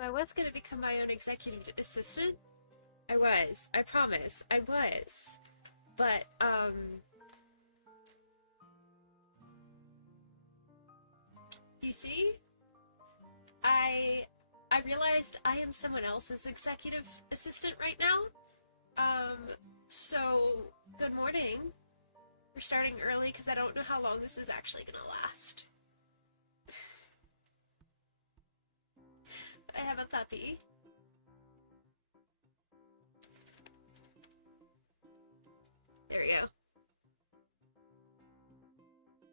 I was going to become my own executive assistant. I promise, I was. But, you see, I, I realized I am someone else's executive assistant right now. So, good morning. We're starting early because I don't know how long this is actually gonna last. I have a puppy. There we go.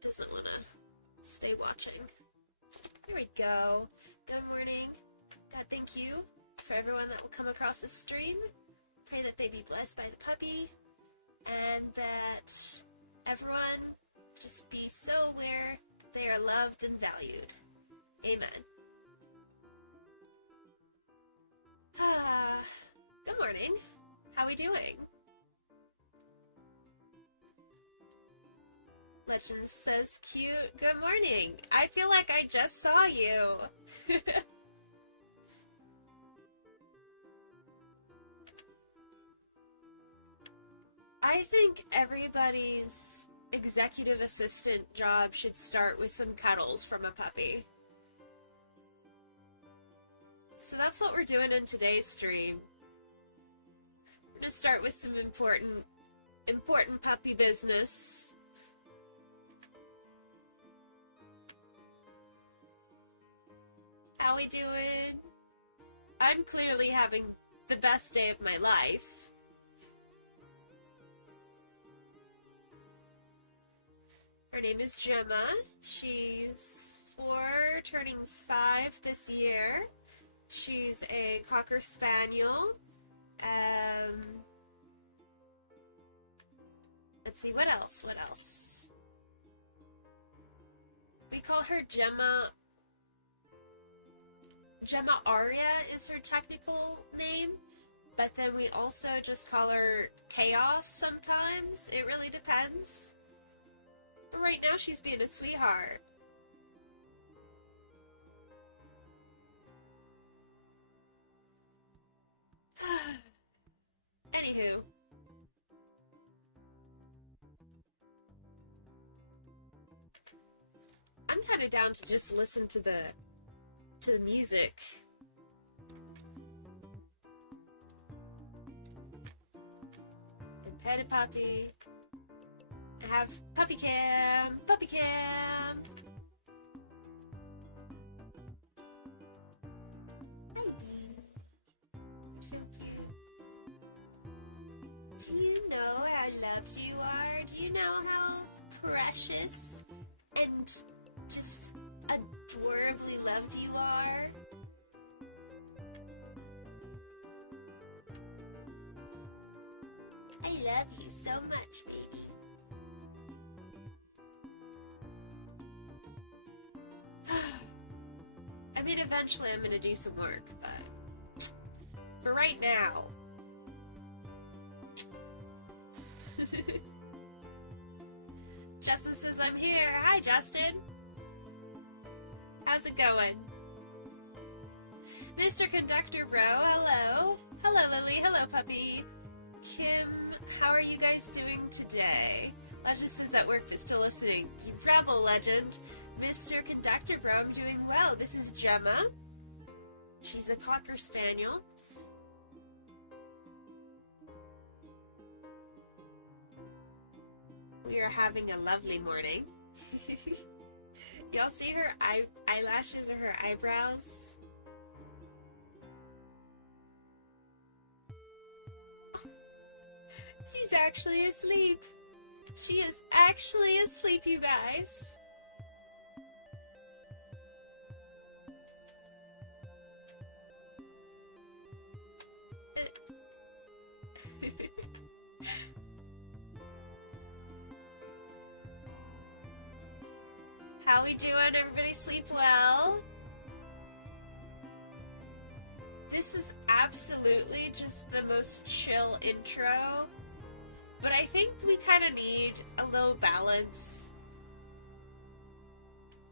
Doesn't want to stay watching. There we go. Good morning. God, thank you for everyone that will come across this stream. Pray that they be blessed by the puppy, and that everyone just be so aware that they are loved and valued. Amen. Good morning. How we doing? Legend says cute. Good morning. I feel like I just saw you. I think everybody's executive assistant job should start with some cuddles from a puppy. So that's what we're doing in today's stream. We're gonna start with some important puppy business. How we doing? I'm clearly having the best day of my life. Her name is Gemma. She's 4, turning 5 this year. She's a Cocker Spaniel. Let's see, what else? We call her Gemma. Gemma Aria is her technical name, but then we also just call her Chaos sometimes. It really depends. But right now she's being a sweetheart. Anywho. I'm kind of down to just listen to the music. And pet a puppy. And have puppy cam. Puppy cam. Do you know how loved you are? Do you know how precious and just adorably loved you are? I love you so much, baby. I mean, eventually I'm gonna do some work, but for right now... Justin says I'm here. Hi, Justin. How's it going? Mr. Conductor Bro, hello. Hello, Lily. Hello, puppy. Kim, how are you guys doing today? Legend says at work but still listening. You rebel, Legend. Mr. Conductor Bro, I'm doing well. This is Gemma. She's a Cocker Spaniel. We are having a lovely morning. Y'all see her eyelashes or her eyebrows? She's actually asleep. She is actually asleep, you guys. How we doing? Everybody sleep well? This is absolutely just the most chill intro, but I think we kind of need a little balance.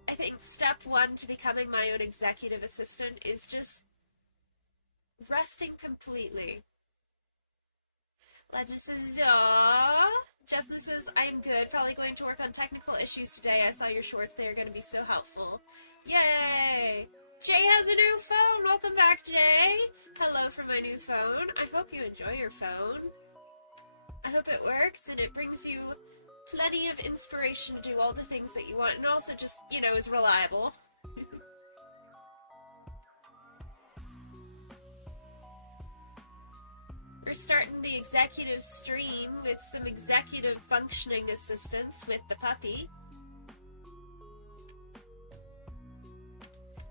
I think step one to becoming my own executive assistant is just resting completely. Legend says, aww. Justin says, I'm good. Probably going to work on technical issues today. I saw your shorts. They are going to be so helpful. Yay! Jay has a new phone. Welcome back, Jay. Hello from my new phone. I hope you enjoy your phone. I hope it works and it brings you plenty of inspiration to do all the things that you want, and also just, you know, is reliable. We're starting the executive stream with some executive functioning assistance with the puppy.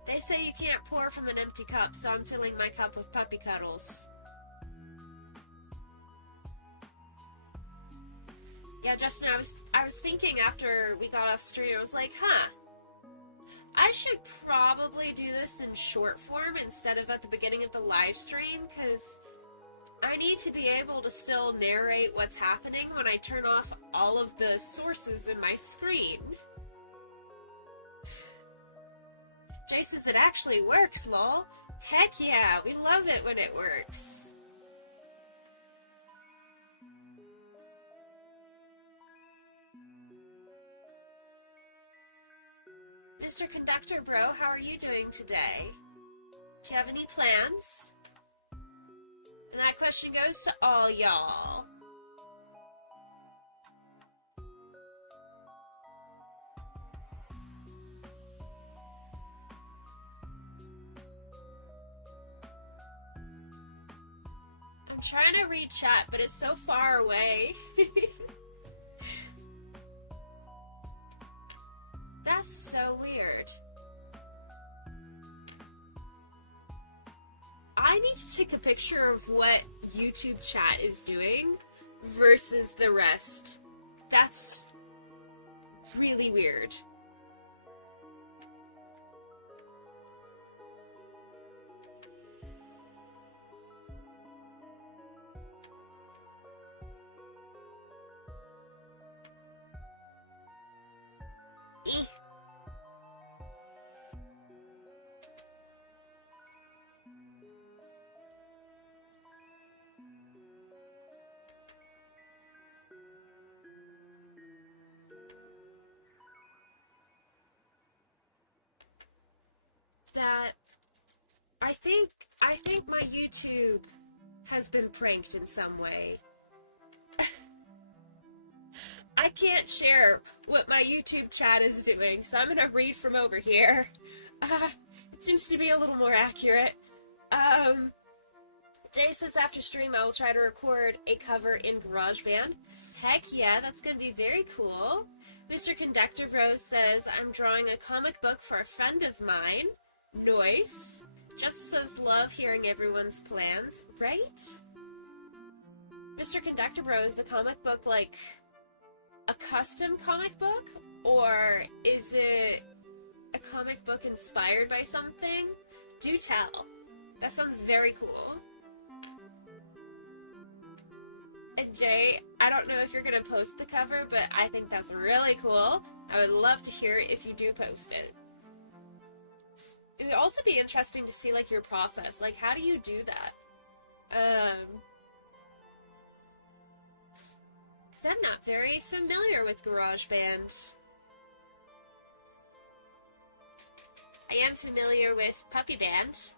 They say you can't pour from an empty cup, so I'm filling my cup with puppy cuddles. Yeah, Justin, I was thinking after we got off stream, I was like, I should probably do this in short form instead of at the beginning of the live stream, because I need to be able to still narrate what's happening when I turn off all of the sources in my screen. Jay says it actually works, lol. Heck yeah, we love it when it works. Mr. Conductor Bro, how are you doing today? Do you have any plans? And that question goes to all y'all. I'm trying to read chat, but it's so far away. That's so weird. I need to take a picture of what YouTube chat is doing versus the rest. That's really weird. That I think my YouTube has been pranked in some way. I can't share what my YouTube chat is doing, so I'm gonna read from over here. It seems to be a little more accurate. Jay says after stream I will try to record a cover in GarageBand. Heck yeah, that's gonna be very cool. Mr. Conductor Rose says I'm drawing a comic book for a friend of mine. Nice. Just says love hearing everyone's plans, right? Mr. Conductor Bro, is the comic book like a custom comic book? Or is it a comic book inspired by something? Do tell. That sounds very cool. And Jay, I don't know if you're gonna post the cover, but I think that's really cool. I would love to hear it if you do post it. It would also be interesting to see, like, your process. Like, how do you do that? Because I'm not very familiar with GarageBand. I am familiar with Puppy Band.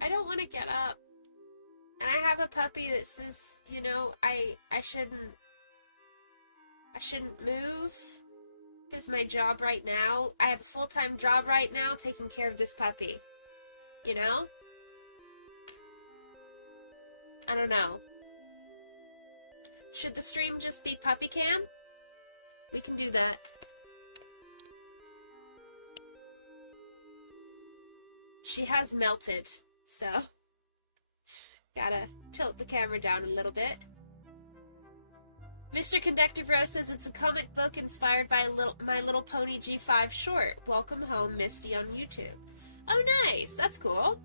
I don't want to get up. And I have a puppy that says, you know, I shouldn't move. Because my job right now, I have a full-time job right now taking care of this puppy. You know? I don't know. Should the stream just be puppy cam? We can do that. She has melted, so gotta tilt the camera down a little bit. Mr. Conductor Bro says it's a comic book inspired by My Little Pony G5 short. Welcome home, Misty on YouTube. Oh, nice. That's cool.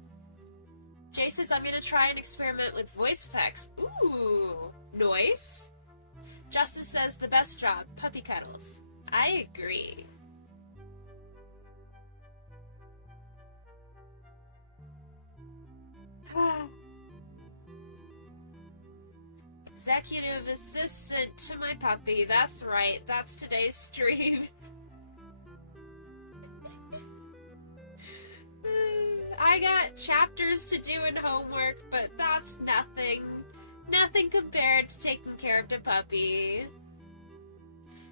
Jay says, I'm going to try and experiment with voice effects. Ooh, nice. Justin says, the best job, puppy cuddles. I agree. Executive assistant to my puppy. That's right. That's today's stream. I got chapters to do and homework, but that's nothing. Nothing compared to taking care of the puppy.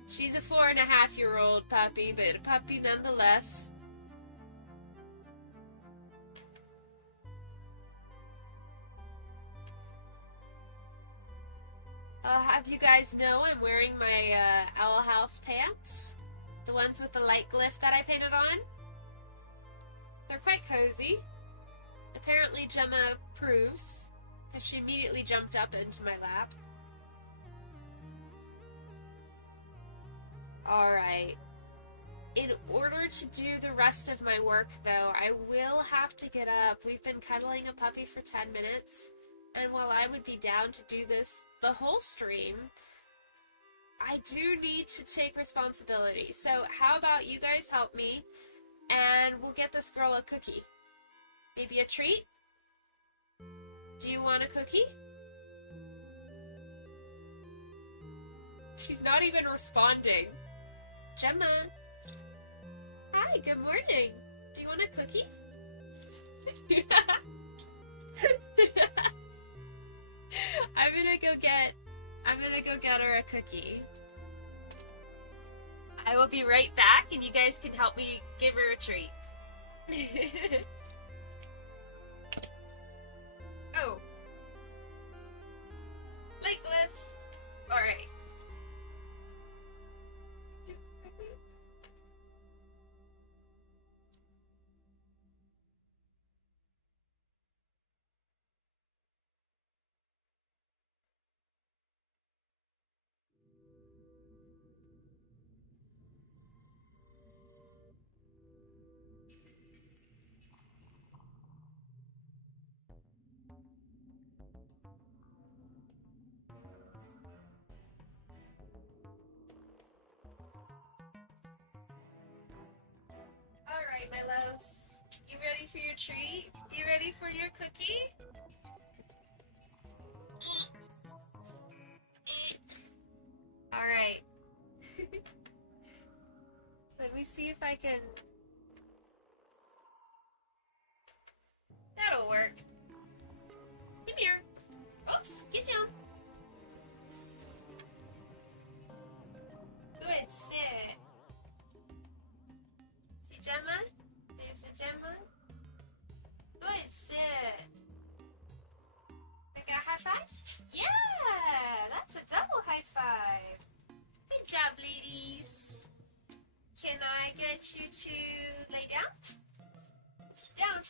She's a 4.5-year-old puppy, but a puppy nonetheless. Have you guys know I'm wearing my Owl House pants? The ones with the light glyph that I painted on? They're quite cozy. Apparently Gemma approves, because she immediately jumped up into my lap. Alright. In order to do the rest of my work, though, I will have to get up. We've been cuddling a puppy for 10 minutes, and while I would be down to do this the whole stream, I do need to take responsibility. So how about you guys help me, and we'll get this girl a cookie. Maybe a treat? Do you want a cookie? She's not even responding. Gemma. Hi, good morning. Do you want a cookie? I'm gonna go get her a cookie. I will be right back, and you guys can help me give her a treat. Oh. Light glyph. Alright. Alright, my loves. You ready for your treat? You ready for your cookie? Alright. Let me see if I can... That'll work. Come here. Oops, get down. Good, sit. See Gemma? Do you see Gemma? Good, sit. Like a high five? Yeah! That's a double high five. Good job, ladies. Can I get you to lay down? Down.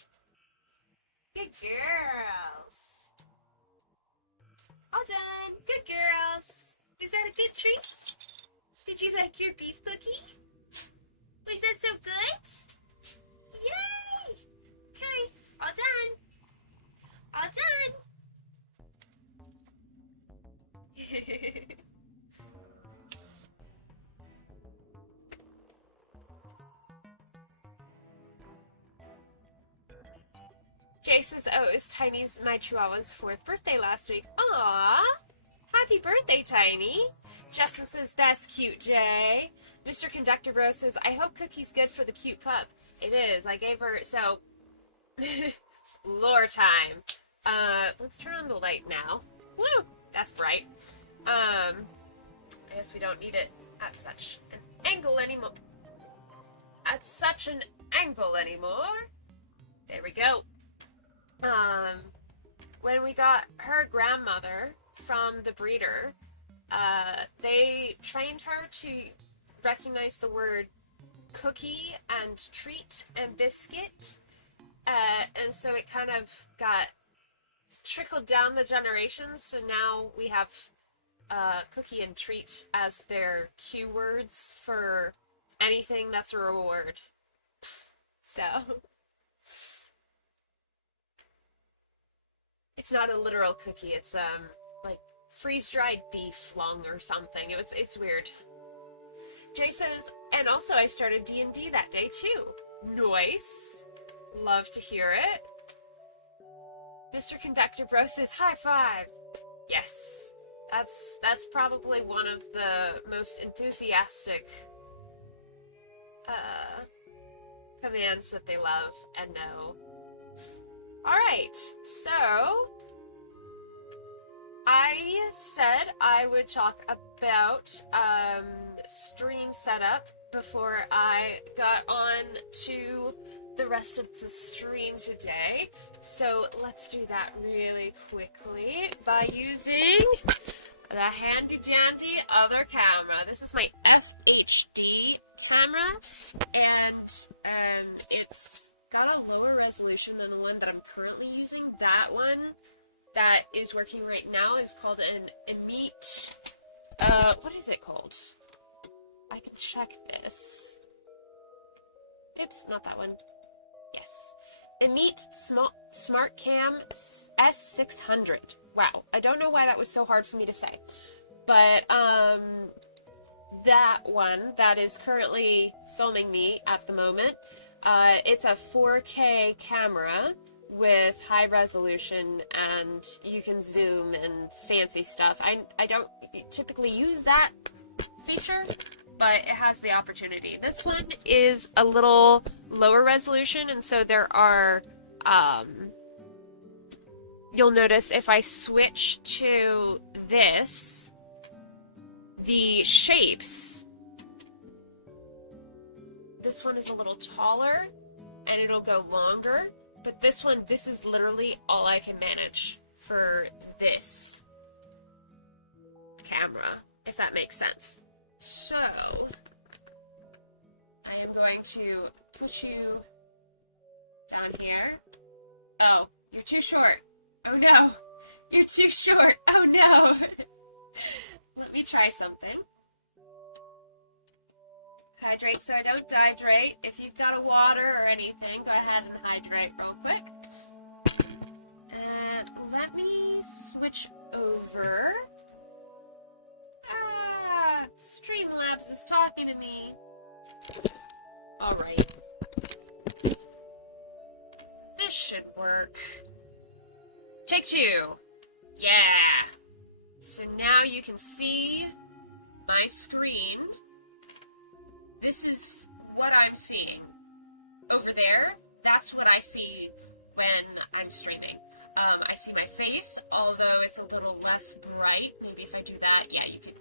Good girls. All done. Good girls. Was that a good treat? Did you like your beef cookie? Was that so good? Yay! Okay, all done. All done. Jay says, oh, it was Tiny's, my Chihuahua's 4th birthday last week. Aww! Happy birthday, Tiny! Justin says, that's cute, Jay. Mr. Conductor Bro says, I hope Cookie's good for the cute pup. It is. I gave her, so... lore time. Let's turn on the light now. Woo! That's bright. I guess we don't need it at such an angle anymore. At such an angle anymore. There we go. When we got her grandmother from the breeder, they trained her to recognize the word cookie and treat and biscuit, and so it kind of got trickled down the generations, so now we have cookie and treat as their cue words for anything that's a reward. So, It's not a literal cookie. It's like freeze-dried beef lung or something. It's weird. Jay says, and also I started D&D that day too. Nice. Love to hear it. Mr. Conductor Bro says, high five. Yes. That's probably one of the most enthusiastic commands that they love and know. Alright, so I said I would talk about stream setup before I got on to the rest of the stream today. So let's do that really quickly by using the handy dandy other camera. This is my FHD camera, and it's got a lower resolution than the one that I'm currently using. That one that is working right now is called an Meet. What is it called? I can check this. Oops, not that one. Yes. Meet Smart Cam S600. Wow, I don't know why that was so hard for me to say. But, that one that is currently filming me at the moment, it's a 4K camera with high resolution, and you can zoom and fancy stuff. I don't typically use that feature, but it has the opportunity. This one is a little lower resolution, and so there are, you'll notice if I switch to this, the shapes, this one is a little taller, and it'll go longer, but this one, this is literally all I can manage for this camera, if that makes sense. So, I am going to put you down here. Oh, you're too short. Oh no, you're too short. Oh no. Let me try something. Hydrate so I don't dehydrate. If you've got a water or anything, go ahead and hydrate real quick. And let me switch over. Streamlabs is talking to me. Alright. This should work. Take two. Yeah. So now you can see my screen. This is what I'm seeing. Over there, that's what I see when I'm streaming. I see my face, although it's a little less bright. Maybe if I do that, yeah, you could...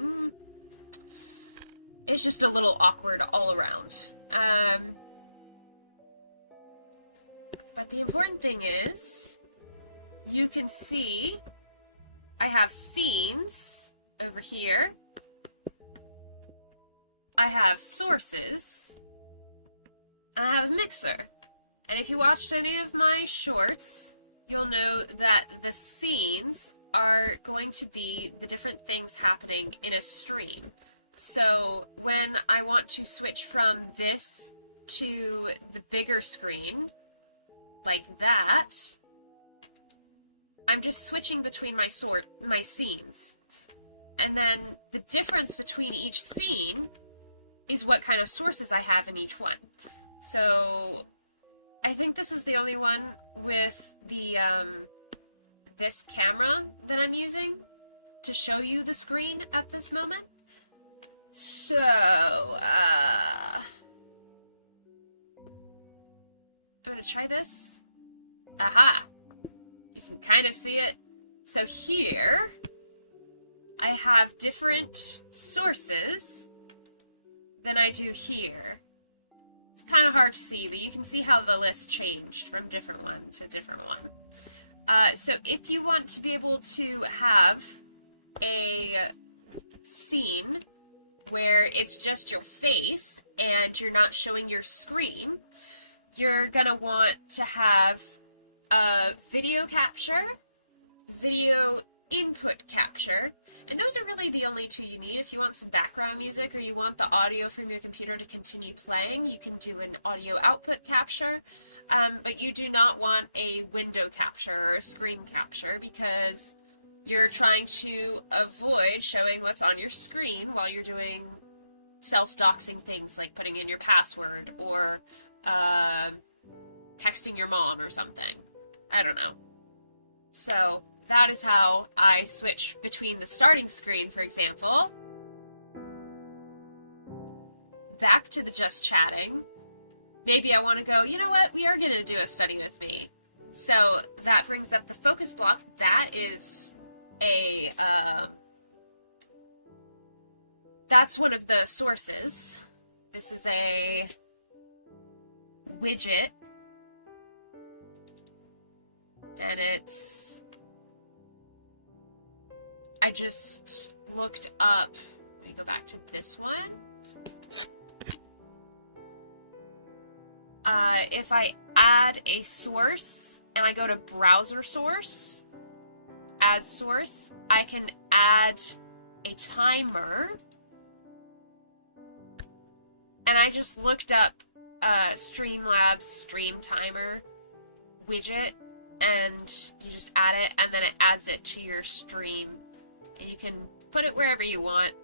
It's just a little awkward all around. But the important thing is, you can see I have scenes over here. I have sources. And I have a mixer. And if you watched any of my shorts, you'll know that the scenes are going to be the different things happening in a stream. So when I want to switch from this to the bigger screen, like that, I'm just switching between my scenes. And then the difference between each scene is what kind of sources I have in each one. So I think this is the only one with the this camera that I'm using to show you the screen at this moment. So, I'm gonna try this. Aha! You can kind of see it. So here, I have different sources than I do here. It's kind of hard to see, but you can see how the list changed from different one to different one. So if you want to be able to have a scene where it's just your face and you're not showing your screen, you're gonna want to have video capture, video input capture, And those are really the only two you need. If you want some background music or you want the audio from your computer to continue playing, you can do an audio output capture, but you do not want a window capture or a screen capture because you're trying to avoid showing what's on your screen while you're doing self-doxing things like putting in your password or texting your mom or something. I don't know. So that is how I switch between the starting screen, for example, back to the just chatting. Maybe I want to go, you know what, we are going to do a study with me. So that brings up the focus block. That is that's one of the sources. This is a widget. And I just looked up, let me go back to this one. If I add a source and I go to browser source, add source, I can add a timer. And I just looked up Streamlabs stream timer widget, and you just add it, and then it adds it to your stream. And you can put it wherever you want.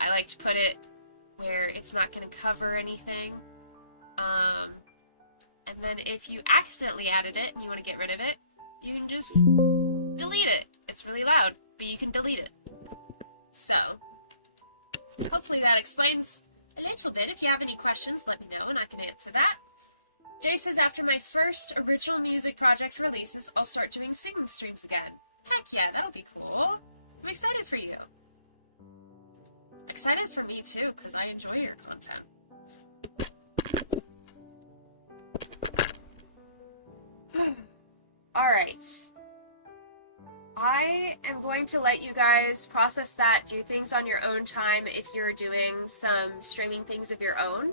I like to put it where it's not going to cover anything. And then if you accidentally added it and you want to get rid of it, you can just delete it. It's really loud, but you can delete it. So, hopefully that explains a little bit. If you have any questions, let me know and I can answer that. Jay says, after my first original music project releases, I'll start doing singing streams again. Heck yeah, that'll be cool. I'm excited for you. Excited for me too, because I enjoy your content. Alright. I am going to let you guys process that, do things on your own time if you're doing some streaming things of your own.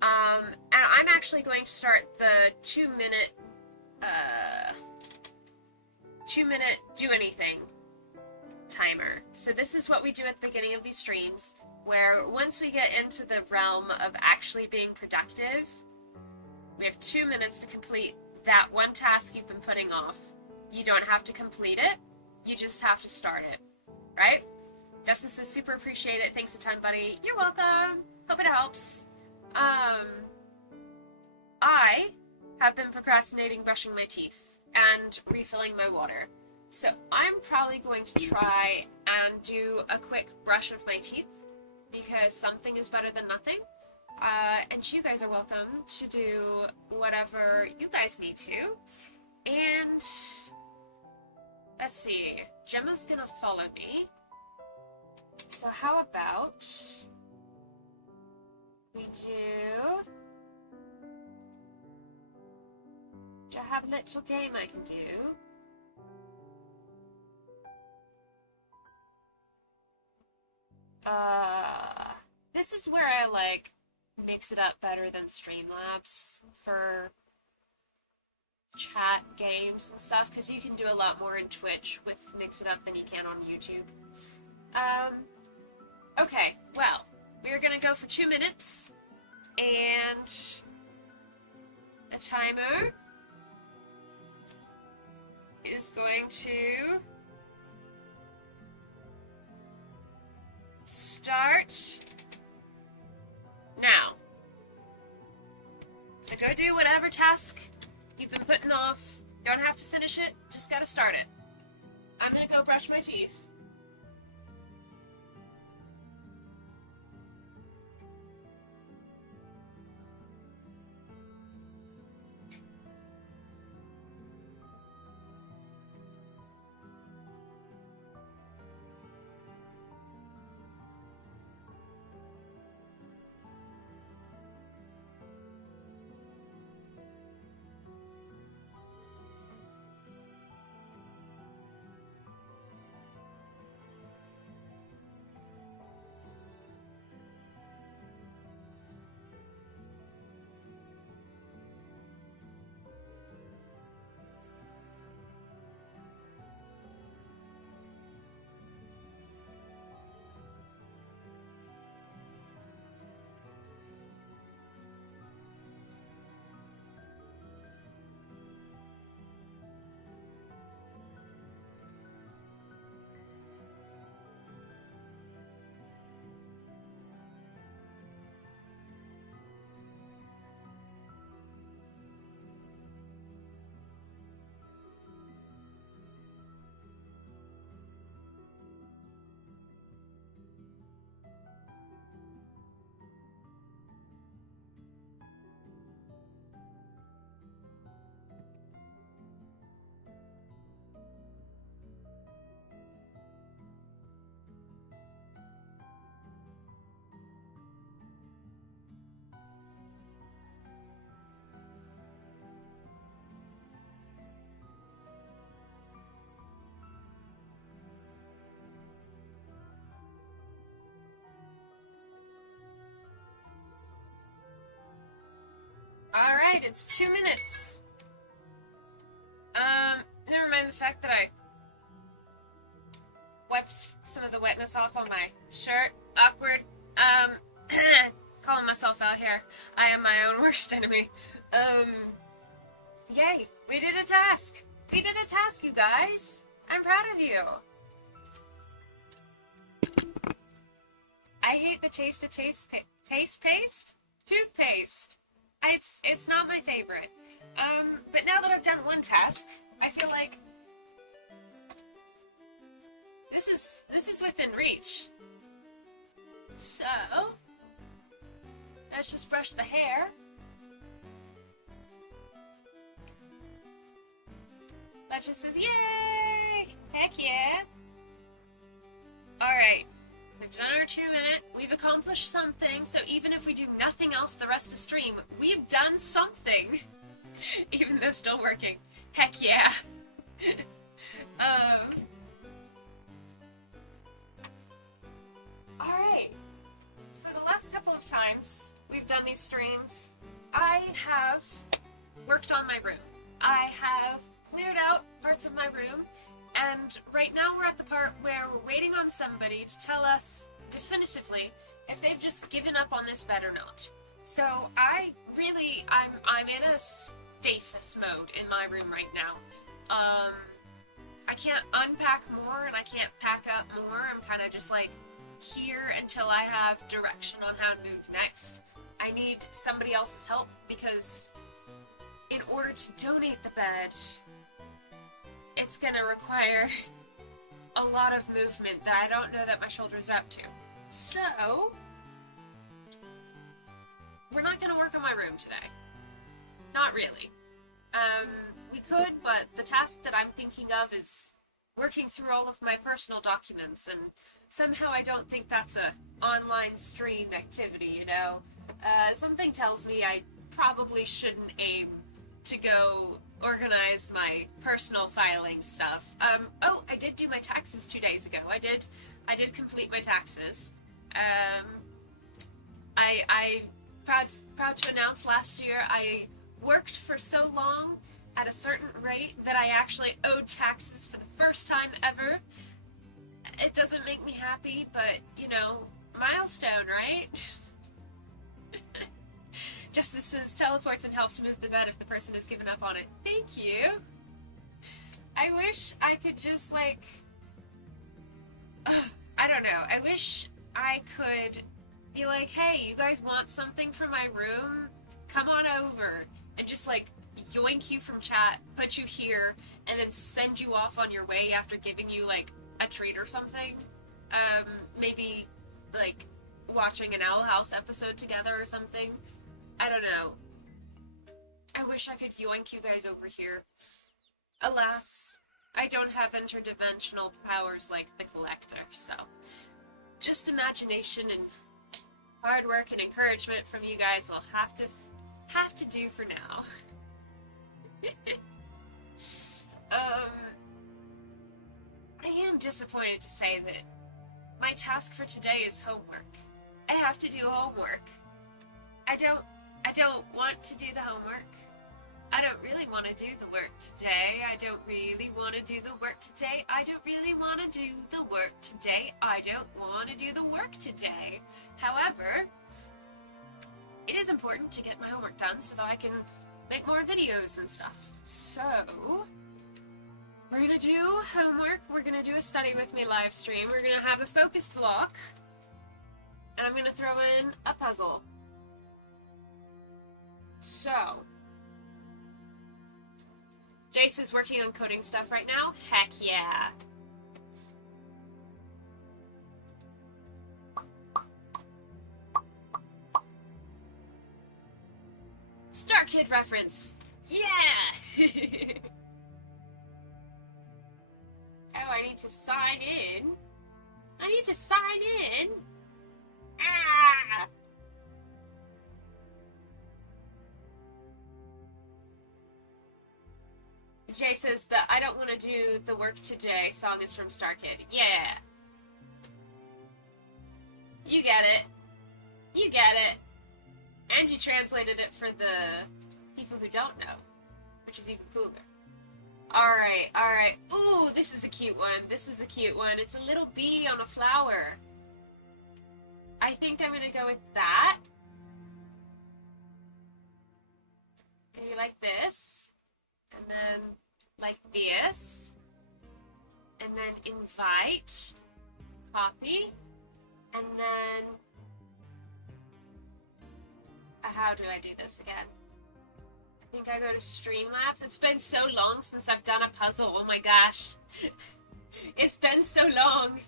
And I'm actually going to start the 2-minute do anything timer. So this is what we do at the beginning of these streams, where once we get into the realm of actually being productive, we have 2 minutes to complete that one task you've been putting off. You don't have to complete it, you just have to start it, right? Justin says, super appreciate it, thanks a ton, buddy. You're welcome, hope it helps. I have been procrastinating brushing my teeth and refilling my water. So I'm probably going to try and do a quick brush of my teeth because something is better than nothing. And you guys are welcome to do whatever you guys need to. And let's see, Gemma's gonna follow me. So how about we do I have a little game I can do? This is where I like mix it up better than Streamlabs for chat games and stuff, because you can do a lot more in Twitch with mix it up than you can on YouTube. Okay, well, we're gonna go for 2 minutes, and the timer is going to start now. So go do whatever task you've been putting off. Don't have to finish it, just gotta start it. I'm gonna go brush my teeth. Alright, it's 2 minutes. Never mind the fact that I wiped some of the wetness off on my shirt. Awkward. Calling myself out here. I am my own worst enemy. Yay, we did a task. We did a task, you guys. I'm proud of you. I hate the taste of taste paste? Toothpaste. It's not my favorite. But now that I've done one task, I feel like this is within reach. So let's just brush the hair. That just says yay! Heck yeah! Alright. We've done our 2 minute. We've accomplished something, so even if we do nothing else the rest of stream, we've done something. Even though still working. Heck yeah. Alright. So the last couple of times we've done these streams, I have worked on my room. I have cleared out parts of my room, and right now we're at the part where we're waiting on somebody to tell us definitively if they've just given up on this bed or not. So I'm in a stasis mode in my room right now. I can't unpack more and I can't pack up more. I'm kind of just like here until I have direction on how to move next. I need somebody else's help because in order to donate the bed, it's gonna require a lot of movement that I don't know that my shoulders are up to. So, we're not gonna work on my room today. Not really. We could, but the task that I'm thinking of is working through all of my personal documents, and somehow I don't think that's a online stream activity, you know? Something tells me I probably shouldn't aim to go organize my personal filing stuff. Oh, I did do my taxes 2 days ago. I did complete my taxes. I proud to announce last year I worked for so long at a certain rate that I actually owed taxes for the first time ever. It doesn't make me happy, but, you know, milestone, right? Justice says teleports and helps move the bed if the person has given up on it. Thank you. I wish I could just, like, I don't know. I wish I could be like, hey, you guys want something from my room? Come on over. And just, like, yoink you from chat, put you here, and then send you off on your way after giving you, like, a treat or something. Maybe, like, watching an Owl House episode together or something. I don't know. I wish I could yoink you guys over here. Alas, I don't have interdimensional powers like the Collector, so just imagination and hard work and encouragement from you guys will have to do for now. I am disappointed to say that my task for today is homework. I have to do homework. I don't want to do the homework. I don't really want to do the work today. I don't really want to do the work today. I don't really want to do the work today. I don't want to do the work today. However, it is important to get my homework done so that I can make more videos and stuff. So, we're gonna do homework. We're gonna do a study with me live stream. We're gonna have a focus block. And I'm gonna throw in a puzzle. So, Jace is working on coding stuff right now. Heck yeah. Star Kid reference. Yeah! Oh, I need to sign in. I need to sign in. Ah! Jay says that I don't want to do the work today song is from Star Kid. Yeah. You get it. You get it. And you translated it for people who don't know, which is even cooler. Alright, alright. Ooh, this is a cute one. This is a cute one. It's a little bee on a flower. I think I'm gonna go with that. Maybe like this. And then like this. And then invite. Copy. And then... how do I do this again? I think I go to Streamlabs. It's been so long since I've done a puzzle. Oh my gosh. It's been so long.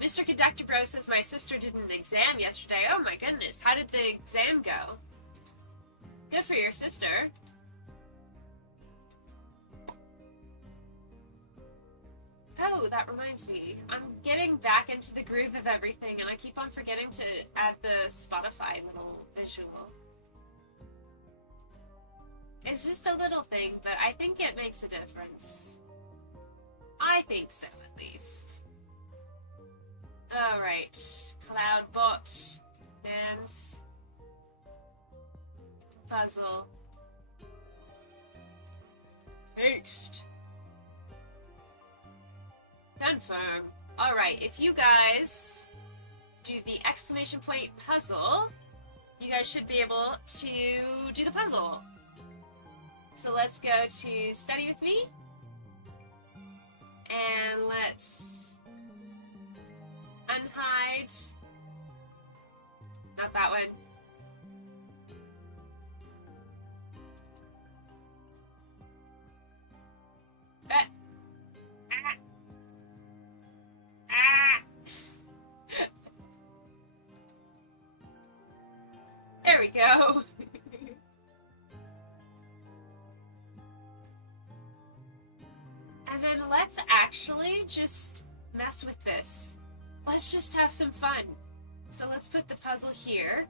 Mr. Conductor Bro says my sister did an exam yesterday. Oh my goodness. How did the exam go? Good for your sister. Oh, that reminds me. I'm getting back into the groove of everything, and I keep on forgetting to add the Spotify little visual. It's just a little thing, but I think it makes a difference. I think so, at least. Alright. Cloudbot. Dance. Puzzle. Paste. Confirm. Alright, if you guys do the exclamation point puzzle, you guys should be able to do the puzzle. So let's go to study with me. And let's unhide. Not that one. There we go. And then let's actually just mess with this. Let's just have some fun. So let's put the puzzle here.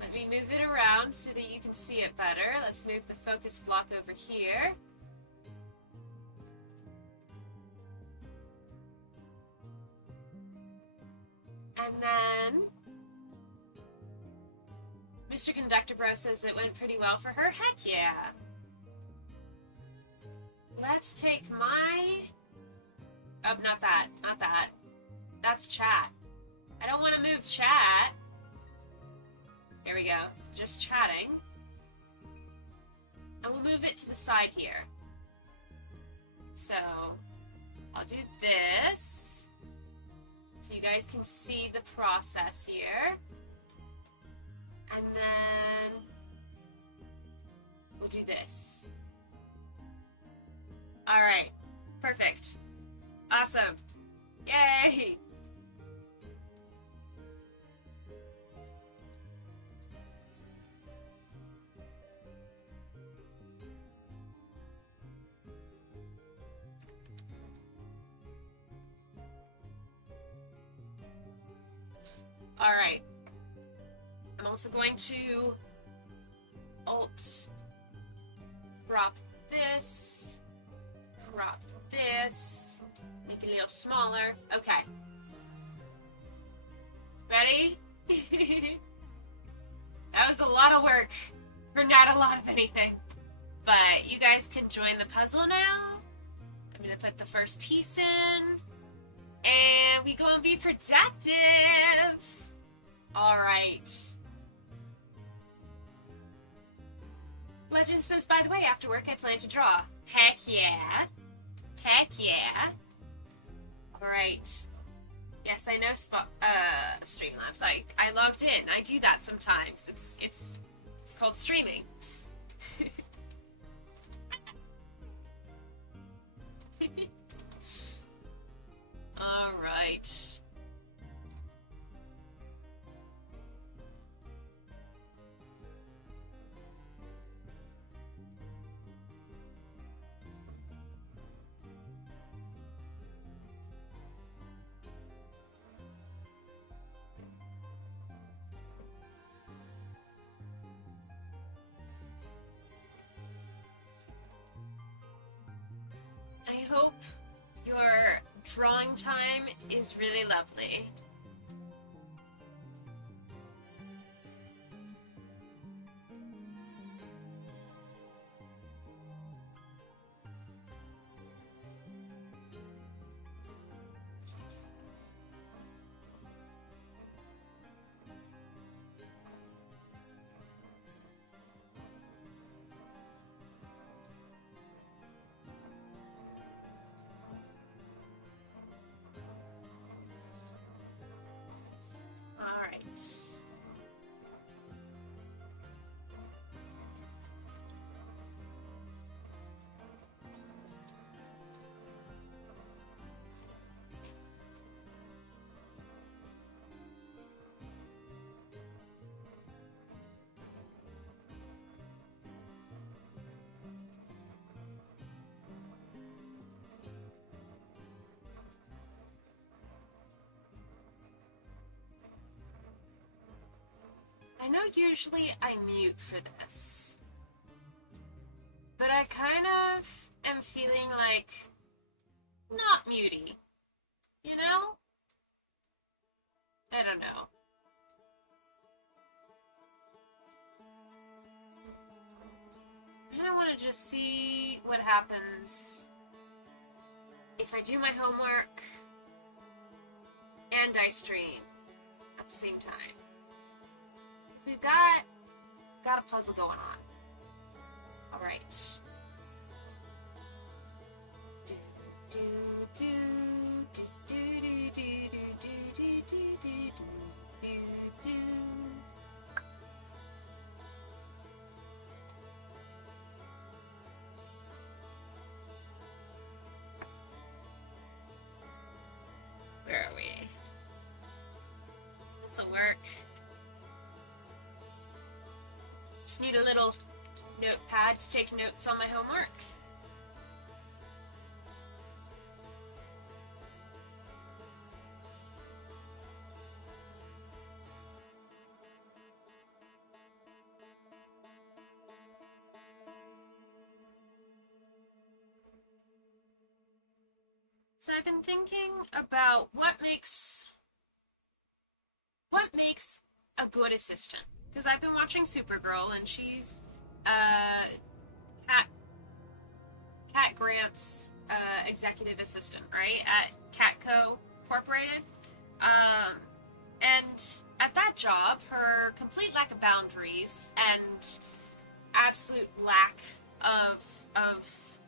Let me move it around so that you can see it better. Let's move the focus block over here. And then Mr. Conductor Bro says it went pretty well for her. Heck yeah. Let's take my... Oh, not that. Not that. That's chat. I don't want to move chat. Here we go. Just chatting. And we'll move it to the side here. So, I'll do this. So you guys can see the process here. And then we'll do this. Alright. Perfect. Awesome. Yay! Alright. I'm also going to Alt crop this, crop this, make it a little smaller. Okay. Ready? That was a lot of work for not a lot of anything. But you guys can join the puzzle now. I'm going to put the first piece in. And we go and be productive. Alright. Legend says, by the way, after work I plan to draw. Heck yeah. Heck yeah. Alright. Yes, I know Streamlabs. I logged in. I do that sometimes. It's called streaming. Alright. I hope your drawing time is really lovely. I know usually I mute for this, but I kind of am feeling like not muty, you know? I don't know. I kind of want to just see what happens if I do my homework and I stream at the same time. We've got a puzzle going on. All right. Do do do do do do do do do do do do. Where are we? This'll work. Just need a little notepad to take notes on my homework. So I've been thinking about what makes a good assistant. Because I've been watching Supergirl, and she's Cat Grant's executive assistant, right, at Catco Incorporated. And at that job, her complete lack of boundaries and absolute lack of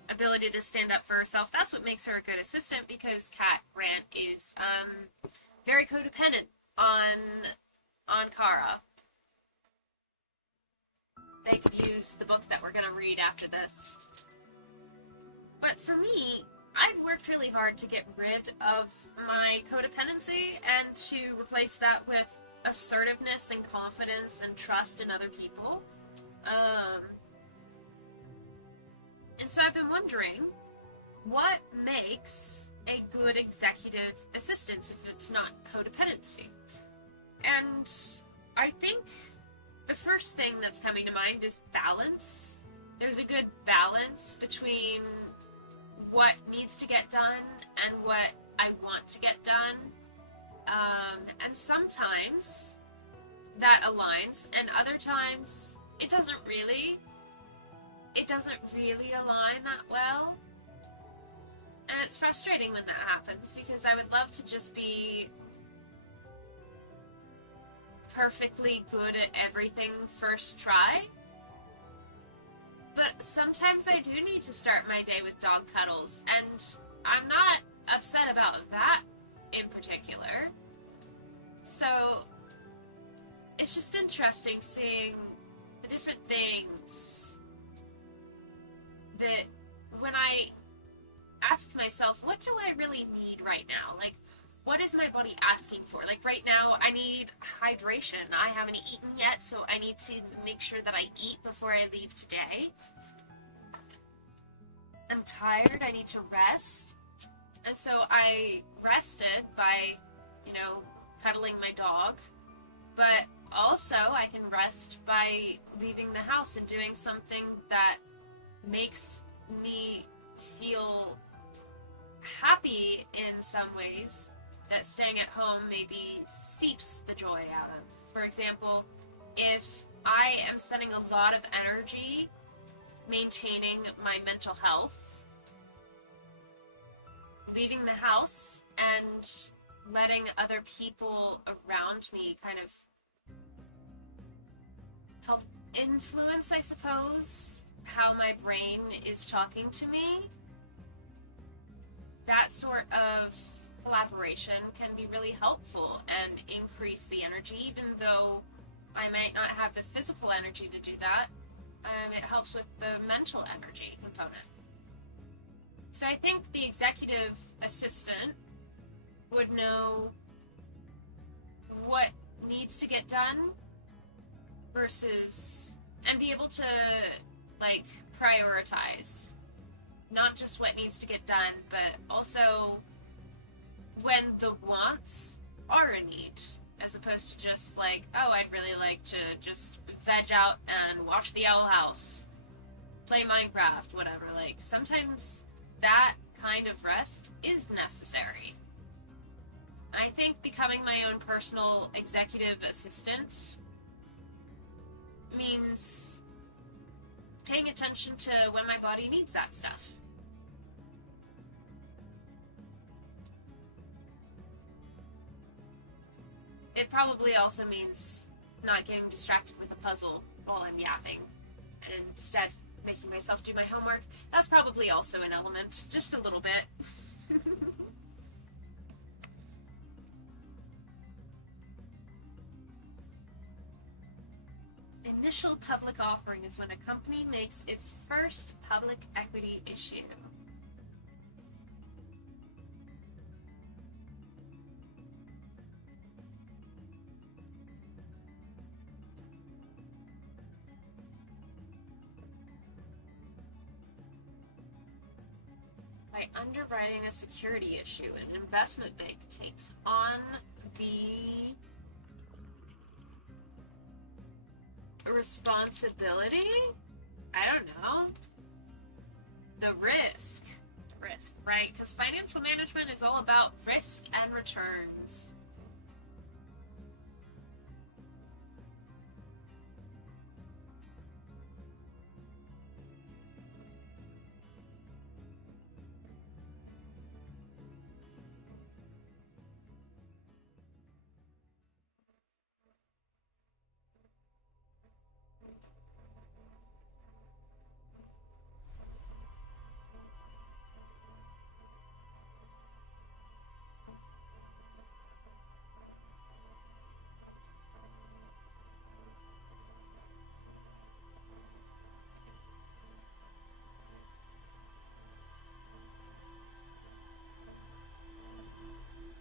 ability to stand up for herself, that's what makes her a good assistant, because Cat Grant is very codependent on Kara. They could use the book that we're going to read after this. But for me, I've worked really hard to get rid of my codependency and to replace that with assertiveness and confidence and trust in other people. And so I've been wondering, what makes a good executive assistant if it's not codependency? And I think the first thing that's coming to mind is balance. There's a good balance between what needs to get done and what I want to get done. And sometimes that aligns, and other times it doesn't really align that well. And it's frustrating when that happens, because I would love to just be perfectly good at everything first try. But sometimes I do need to start my day with dog cuddles, and I'm not upset about that in particular. So it's just interesting seeing the different things that when I ask myself, what do I really need right now? Like, what is my body asking for? Like, right now, I need hydration. I haven't eaten yet, so I need to make sure that I eat before I leave today. I'm tired. I need to rest. And so I rested by, cuddling my dog. But also, I can rest by leaving the house and doing something that makes me feel happy in some ways that staying at home maybe seeps the joy out of. For example, if I am spending a lot of energy maintaining my mental health, leaving the house and letting other people around me kind of help influence, I suppose, how my brain is talking to me, that sort of collaboration can be really helpful and increase the energy. Even though I might not have the physical energy to do that, it helps with the mental energy component. So I think the executive assistant would know what needs to get done versus, and be able to prioritize not just what needs to get done, but also when the wants are a need, as opposed opposed to just like, oh, I'd really like to just veg out and watch the Owl House, play Minecraft, whatever. Like, sometimes that kind of rest is necessary. I think becoming my own personal executive assistant means paying attention to when my body needs that stuff. It probably also means not getting distracted with a puzzle while I'm yapping, and instead making myself do my homework. That's probably also an element, just a little bit. Initial public offering is when a company makes its first public equity issue. By underwriting a security issue, an investment bank takes on the responsibility? I don't know. The risk. Risk, right? Because financial management is all about risk and returns.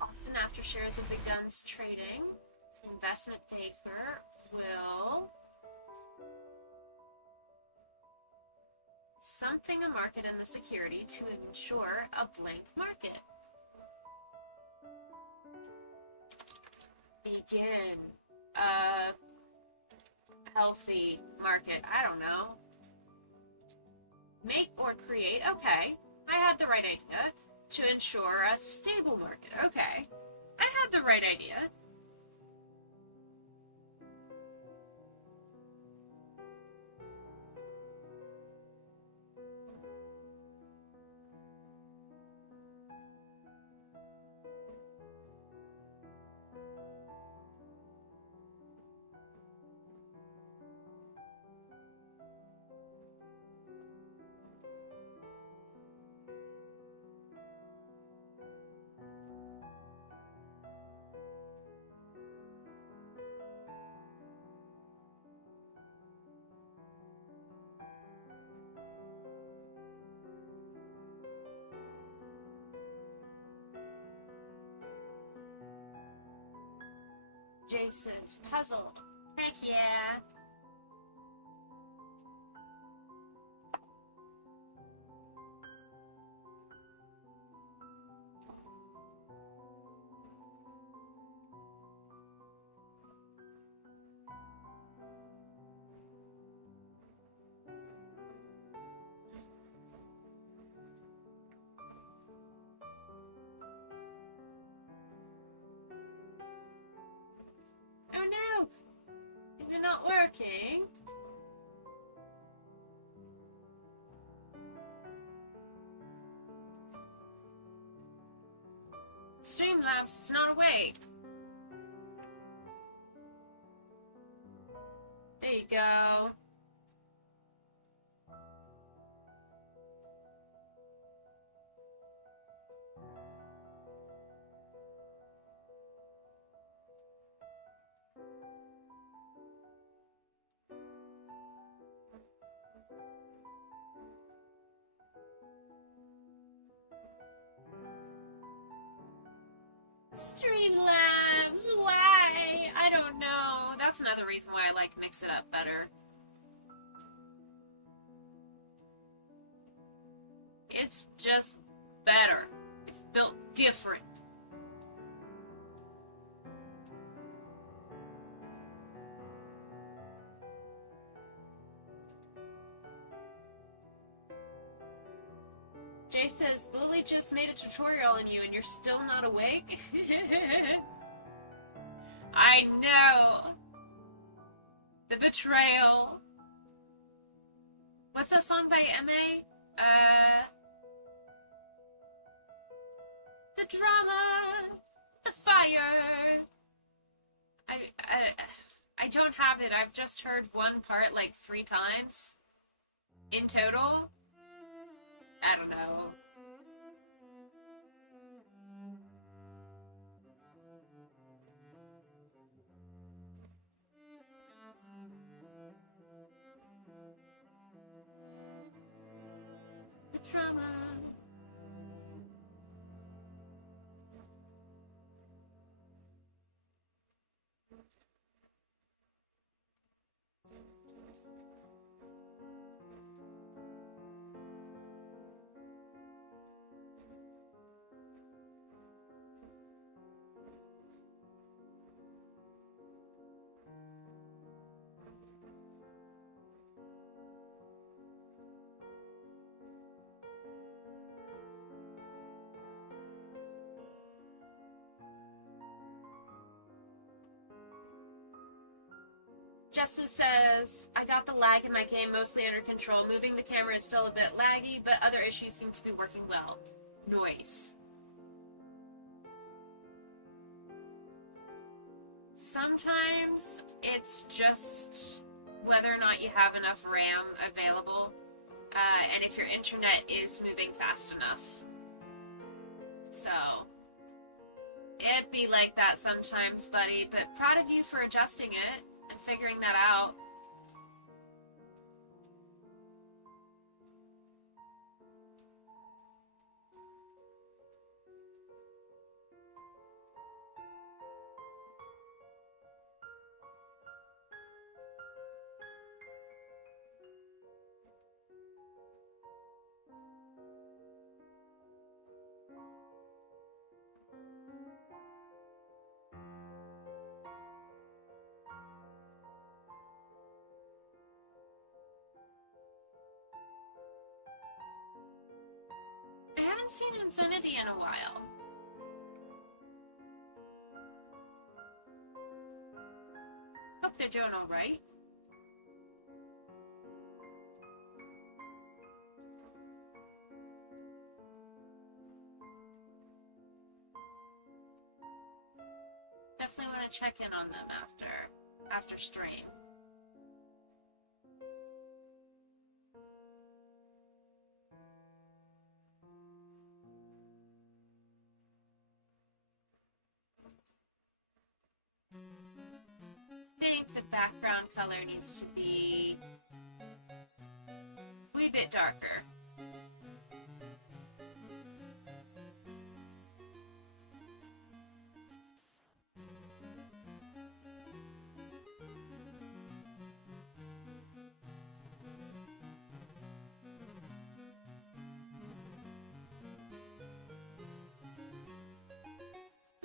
Often after shares have begun trading, the investment banker will something a market in the security to ensure a blank market. Begin a healthy market. I don't know. Make or create. Okay, I had the right idea. To ensure a stable market. Okay, I had the right idea. Jason's puzzle. Heck yeah. Oh no! Is it not working? Streamlabs is not awake. There you go. Streamlabs, why? I don't know. That's another reason why I like Mix It Up better. It's just better. It's built different. Jay says, Lily just made a tutorial on you and you're still not awake? I know! The betrayal. What's that song by M.A.? The drama, the fire. I don't have it. I've just heard one part like 3 times. In total? I don't know. The drama. Jessa says, I got the lag in my game mostly under control. Moving the camera is still a bit laggy, but other issues seem to be working well. Noise. Sometimes it's just whether or not you have enough RAM available, and if your internet is moving fast enough. So, it'd be like that sometimes, buddy, but proud of you for adjusting it and figuring that out. I haven't seen Infinity in a while. Hope they're doing alright. Definitely want to check in on them after stream. I think the background color needs to be a wee bit darker.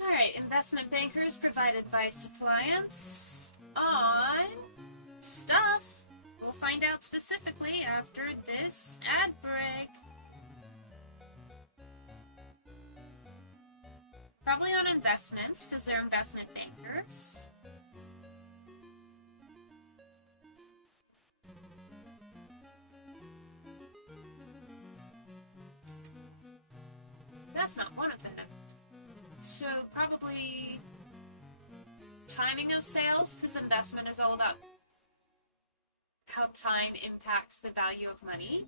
Alright, investment bankers provide advice to clients on stuff. We'll find out specifically after this ad break. Probably on investments, because they're investment bankers. That's not one of them. So probably timing of sales, because investment is all about how time impacts the value of money.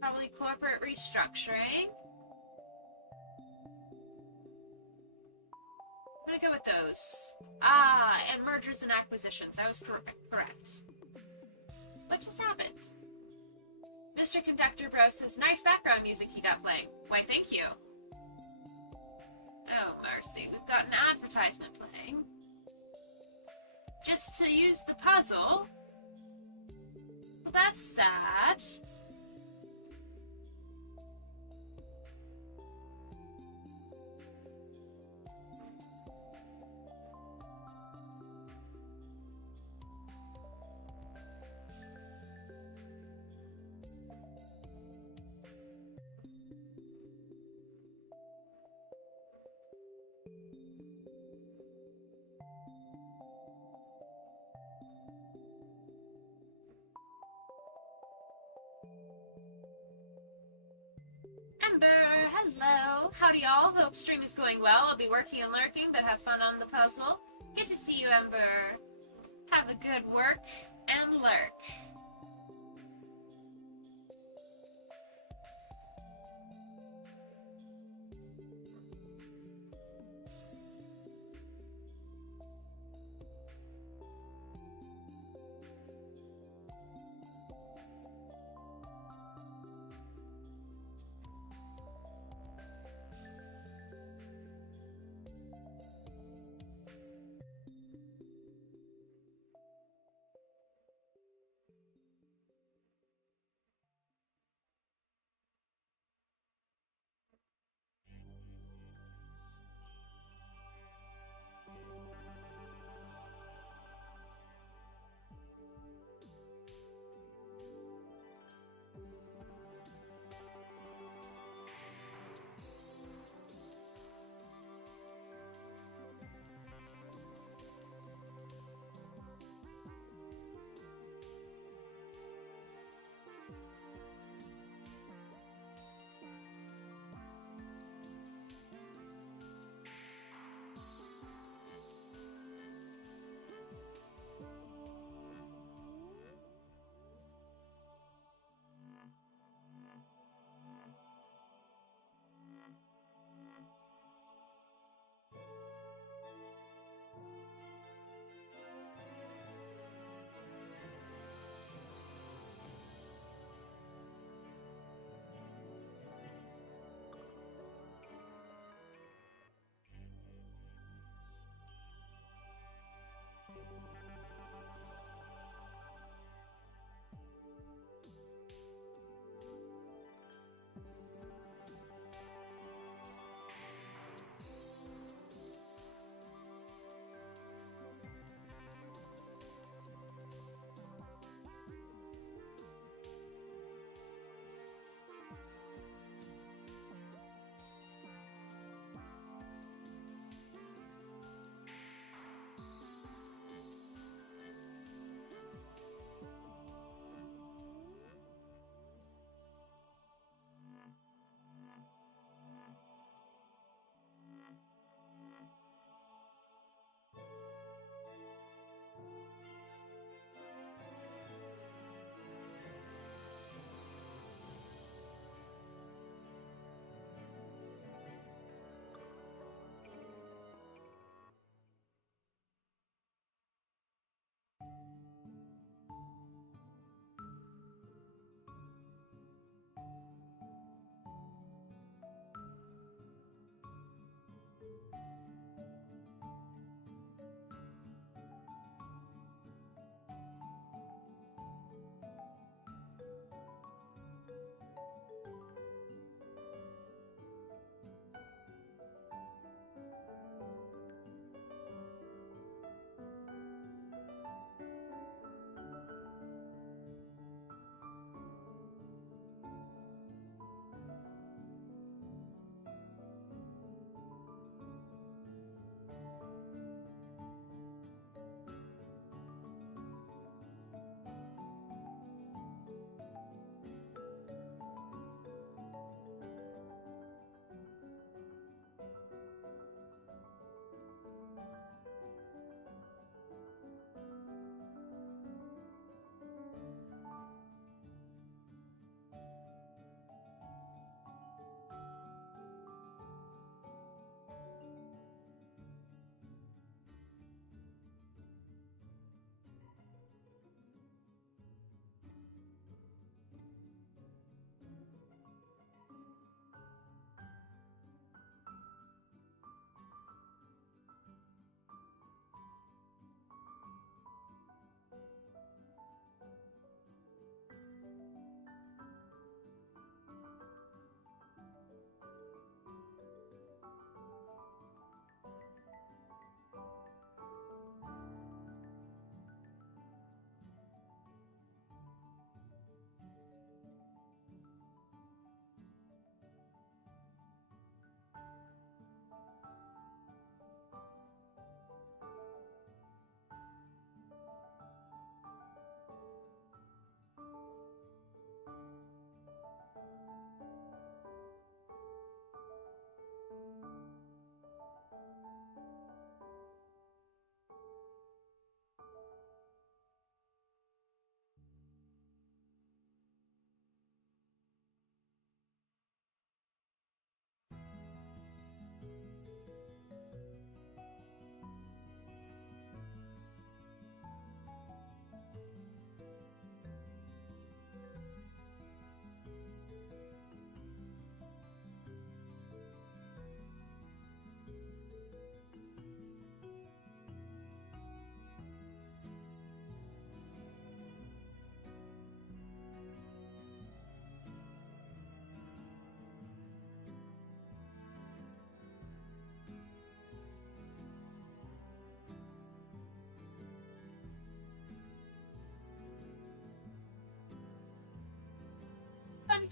Probably corporate restructuring. I'm gonna go with those. Ah, and mergers and acquisitions. I was correct. What just happened? Mr. Conductor Bro says, nice background music you got playing. Why, thank you. Oh, mercy. We've got an advertisement playing. Just to use the puzzle. Well, that's sad. Ember, hello. Howdy y'all, hope stream is going well. I'll be working and lurking, but have fun on the puzzle. Good to see you, Ember. Have a good work and lurk.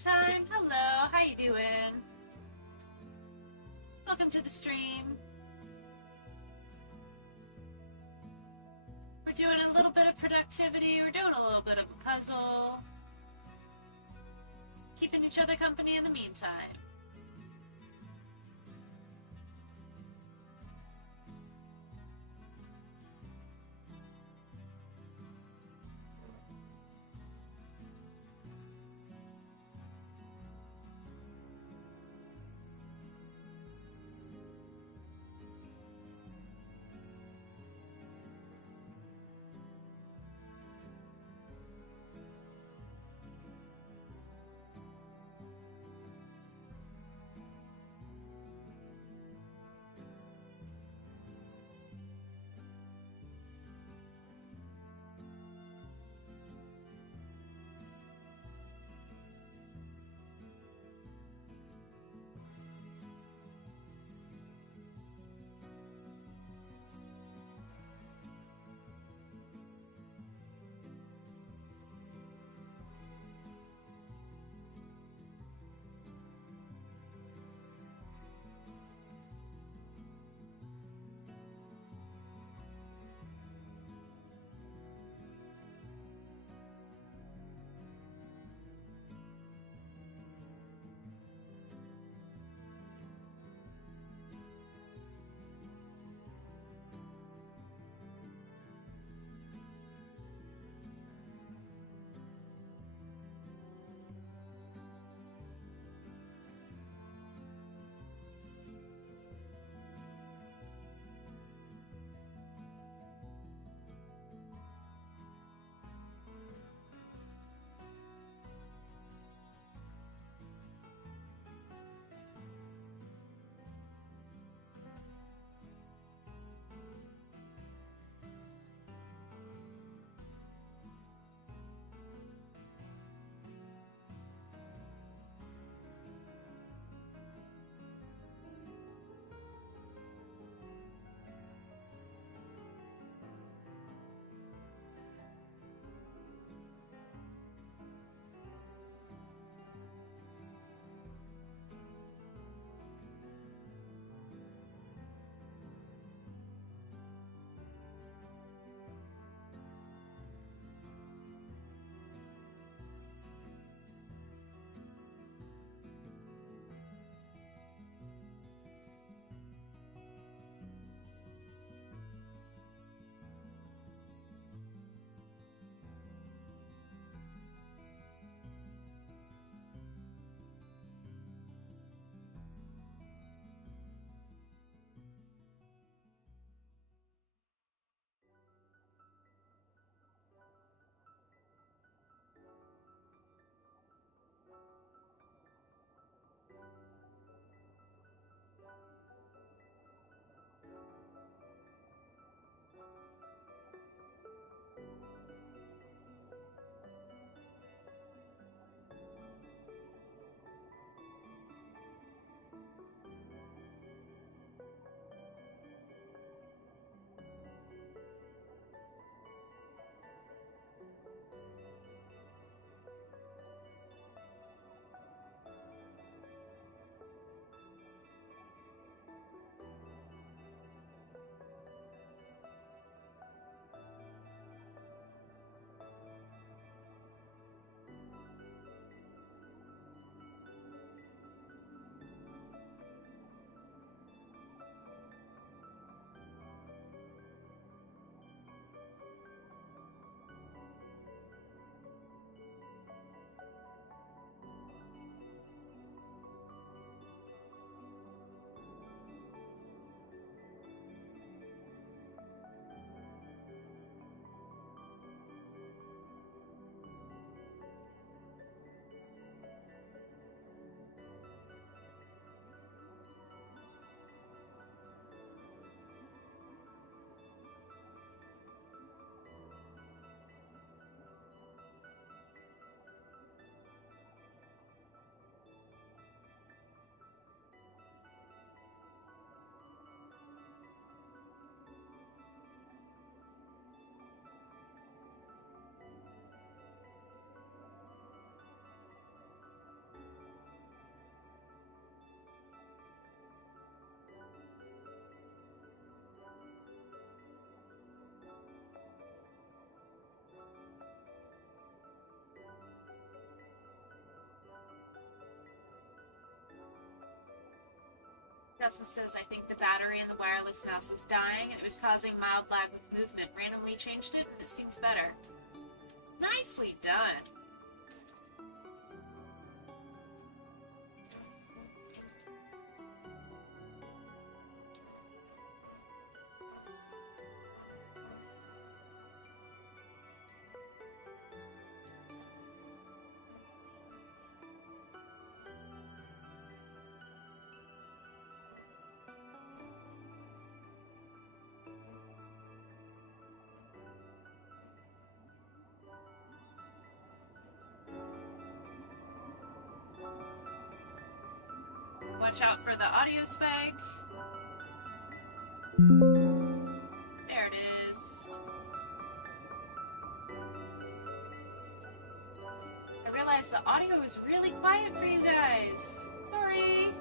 Time. Hello, how you doing? Welcome to the stream. We're doing a little bit of productivity, we're doing a little bit of a puzzle. Keeping each other company in the meantime. Justin says, I think the battery in the wireless mouse was dying and it was causing mild lag with movement. Randomly changed it and it seems better. Nicely done. Watch out for the audio spike. There it is. I realized the audio is really quiet for you guys. Sorry.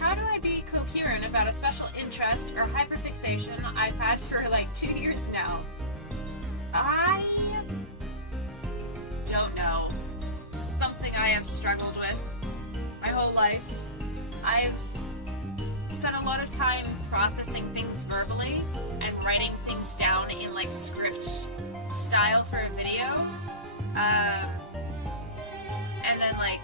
How do I be coherent about a special interest or hyperfixation I've had for like 2 years now? I don't know. This is something I have struggled with my whole life. I've spent a lot of time processing things verbally and writing things down in like script style for a video. And then like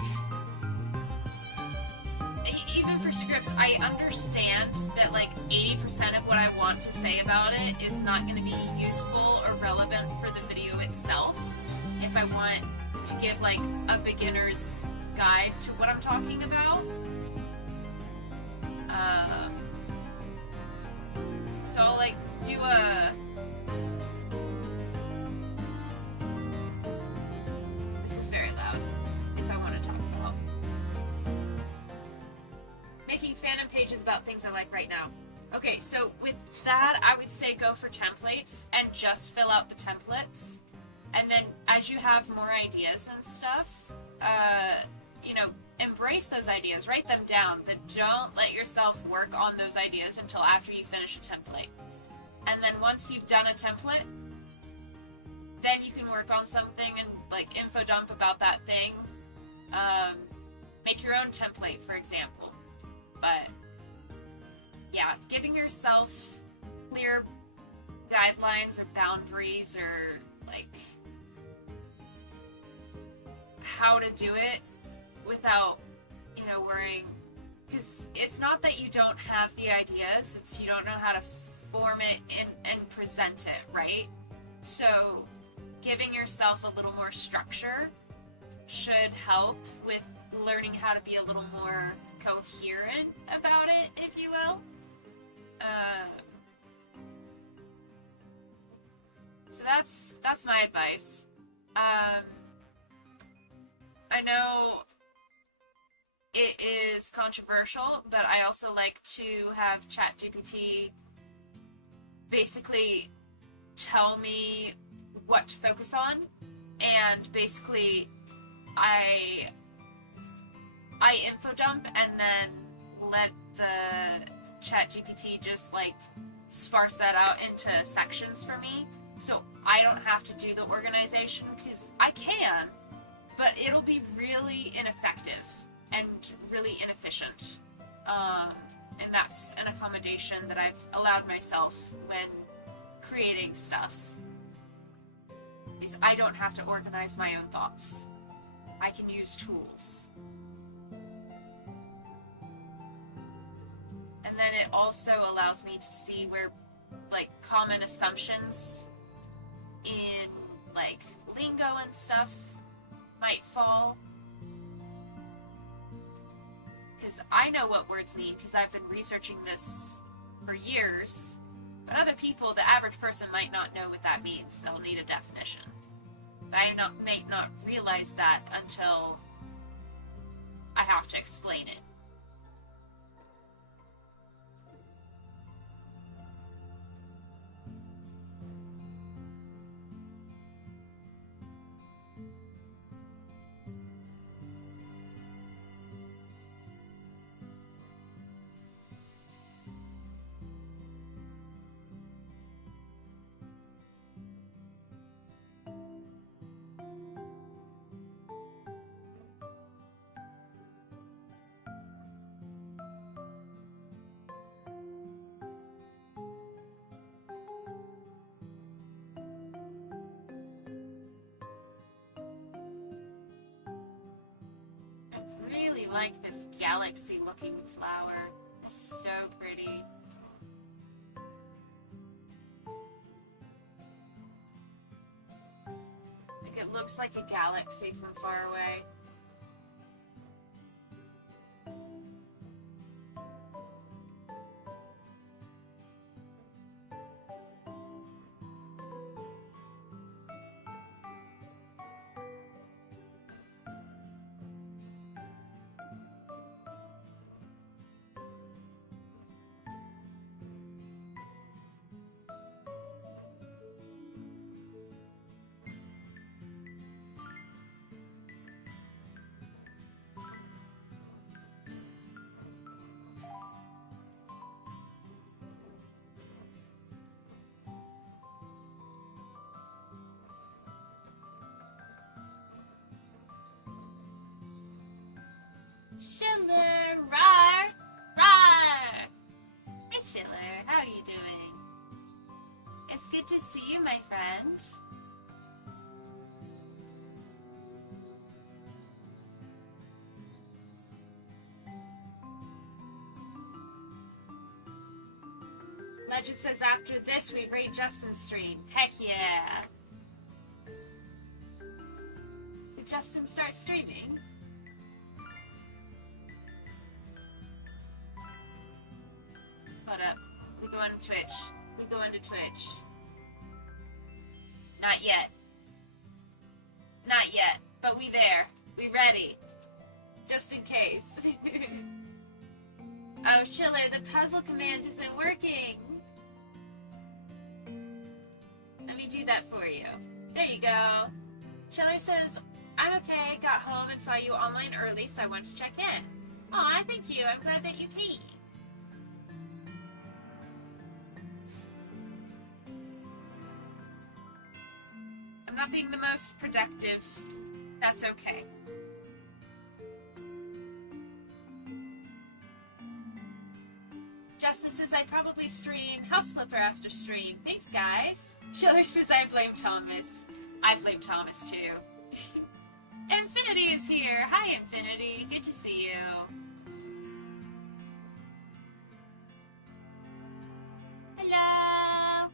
even for scripts, I understand that like 80% of what I want to say about it is not going to be useful or relevant for the video itself. I want to give like a beginner's guide to what I'm talking about. So I'll like do a... This is very loud if I want to talk about this. Making fandom pages about things I like right now. Okay, so with that, I would say go for templates and just fill out the templates. And then as you have more ideas and stuff, you know, embrace those ideas, write them down, but don't let yourself work on those ideas until after you finish a template. And then once you've done a template, then you can work on something and like info dump about that thing. Make your own template, for example. But yeah, giving yourself clear guidelines or boundaries or like how to do it without, you know, worrying, because it's not that you don't have the ideas, it's you don't know how to form it and present it, right? So giving yourself a little more structure should help with learning how to be a little more coherent about it, if you will. So that's my advice. I know it is controversial, but I also like to have ChatGPT basically tell me what to focus on, and basically I info dump and then let the ChatGPT just like sparse that out into sections for me, so I don't have to do the organization, because I can, but it'll be really ineffective and really inefficient. And that's an accommodation that I've allowed myself when creating stuff, is I don't have to organize my own thoughts. I can use tools. And then it also allows me to see where like common assumptions in like lingo and stuff might fall. Because I know what words mean because I've been researching this for years, but other people, the average person, might not know what that means. They'll need a definition. But I may not realize that until I have to explain it. I like this galaxy looking flower. It's so pretty. Like it looks like a galaxy from far away. Schiller, rar, rar. Hi Schiller, how are you doing? It's good to see you, my friend. Legend says after this we raid Justin's stream. Heck yeah. Justin start streaming? Hold up. We go on Twitch. We go into Twitch. Not yet. Not yet. But we there. We ready. Just in case. Oh, Schiller, the puzzle command isn't working. Let me do that for you. There you go. Schiller says, I'm okay, got home and saw you online early, so I wanted to check in. Aw, thank you. I'm glad that you came. I'm not being the most productive. That's okay. Justin says I probably stream House Flipper after stream. Thanks, guys. Schiller says I blame Thomas. I blame Thomas, too. Infinity is here. Hi, Infinity. Good to see you. Hello.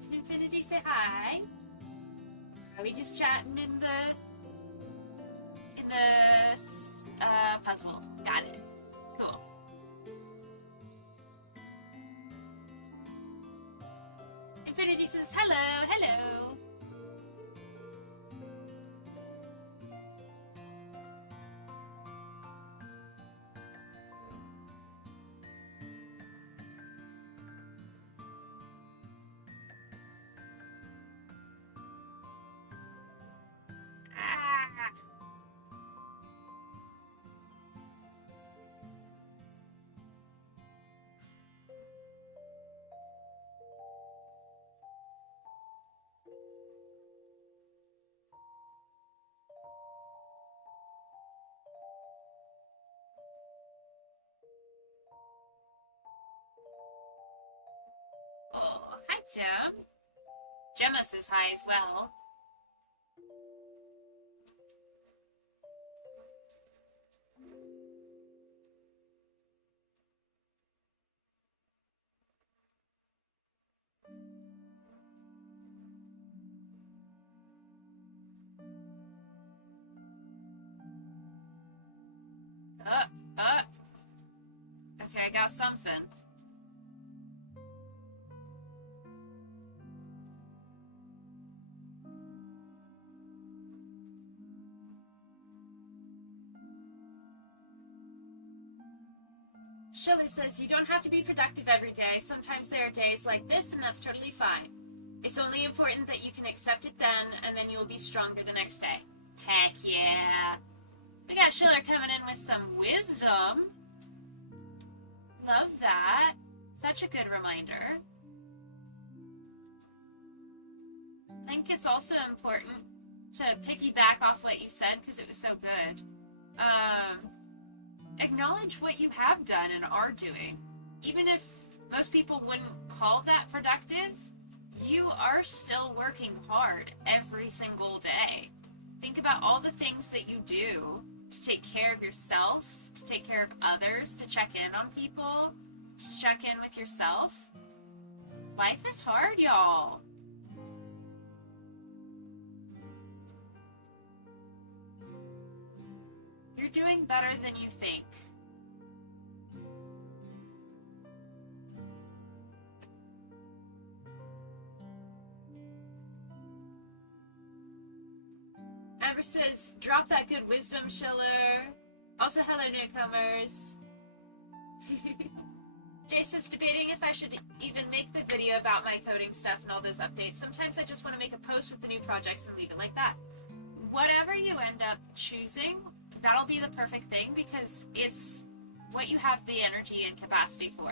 Did Infinity say hi? Are we just chatting in the puzzle? Got it. Cool. Infinity says hello, hello. Oh, hi, Tim. Gemma says hi as well. Okay, I got something. Schiller says you don't have to be productive every day. Sometimes there are days like this, and that's totally fine. It's only important that you can accept it then, and then you will be stronger the next day. Heck yeah. We got Schiller coming in with some wisdom. Love that. Such a good reminder. I think it's also important to piggyback off what you said because it was so good. Acknowledge what you have done and are doing. Even if most people wouldn't call that productive, you are still working hard every single day. Think about all the things that you do to take care of yourself, to take care of others, to check in on people, to check in with yourself. Life is hard, y'all. You're doing better than you think. Amber says, drop that good wisdom, Schiller. Also, hello, newcomers. Jason's debating if I should even make the video about my coding stuff and all those updates. Sometimes I just want to make a post with the new projects and leave it like that. Whatever you end up choosing, that'll be the perfect thing because it's what you have the energy and capacity for.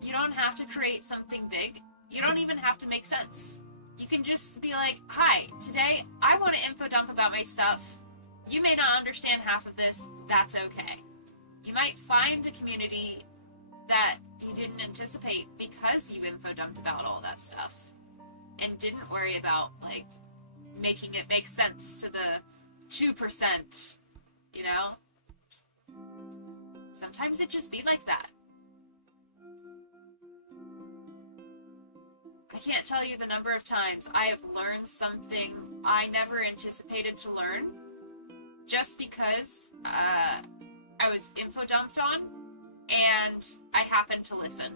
You don't have to create something big. You don't even have to make sense. You can just be like, hi, today I want to info dump about my stuff. You may not understand half of this. That's okay. You might find a community that you didn't anticipate because you info dumped about all that stuff and didn't worry about, like, making it make sense to the 2%, you know? Sometimes it just be like that. can't tell you the number of times I have learned something I never anticipated to learn just because I was info dumped on and I happened to listen.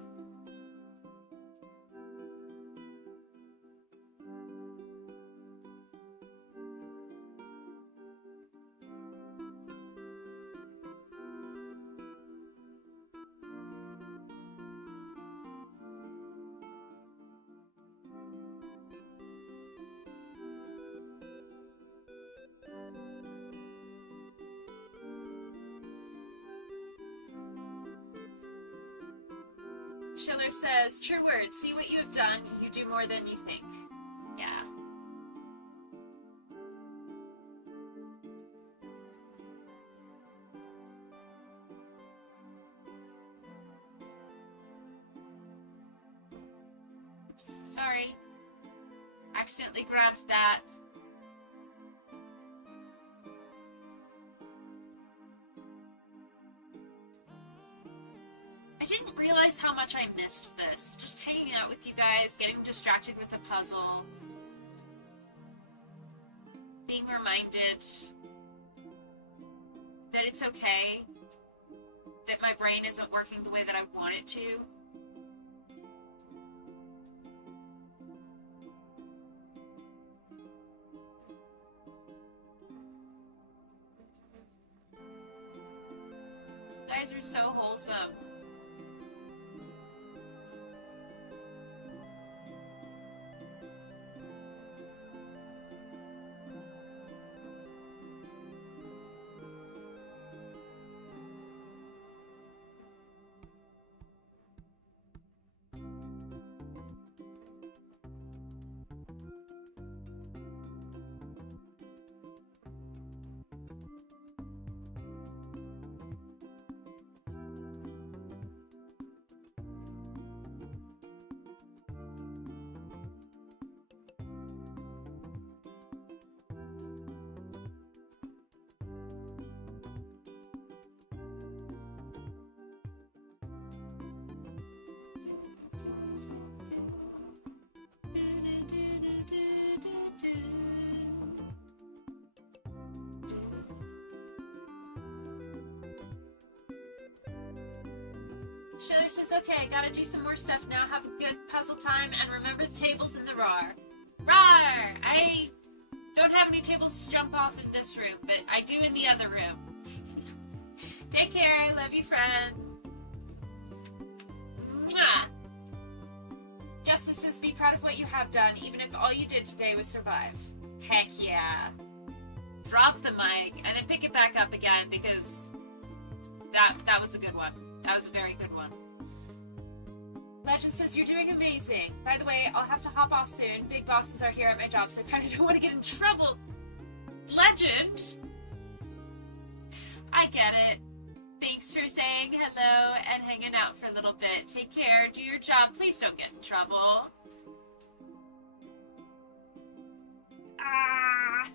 Schiller says, true words, see what you've done, you do more than you think. Yeah. Oops, sorry. Accidentally grabbed that. I didn't realize how much I missed this. Just hanging out with you guys, getting distracted with a puzzle, being reminded that it's okay, that my brain isn't working the way that I want it to. You guys are so wholesome. Schiller says, okay, gotta do some more stuff now, have a good puzzle time, and remember the tables in the RAR. RAR! I don't have any tables to jump off in this room, but I do in the other room. Take care, love you, friend. Mwah! Justice says, be proud of what you have done, even if all you did today was survive. Heck yeah. Drop the mic, and then pick it back up again, because that was a good one. That was a very good one. Legend says, you're doing amazing. By the way, I'll have to hop off soon. Big bosses are here at my job, so I kind of don't want to get in trouble. Legend! I get it. Thanks for saying hello and hanging out for a little bit. Take care. Do your job. Please don't get in trouble. Ah.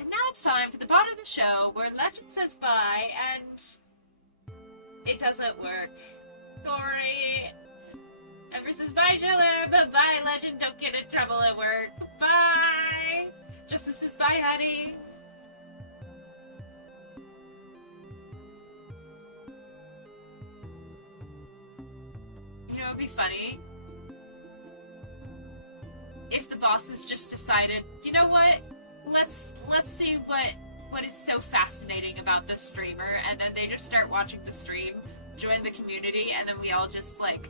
And now it's time for the part of the show where Legend says bye and it doesn't work. Sorry. Ever says bye, Jiller, but bye, Legend. Don't get in trouble at work. Bye. Justin says bye, honey. You know, it'd be funny if the bosses just decided, you know what? Let's see what is so fascinating about this streamer, and then they just start watching the stream, join the community, and then we all just like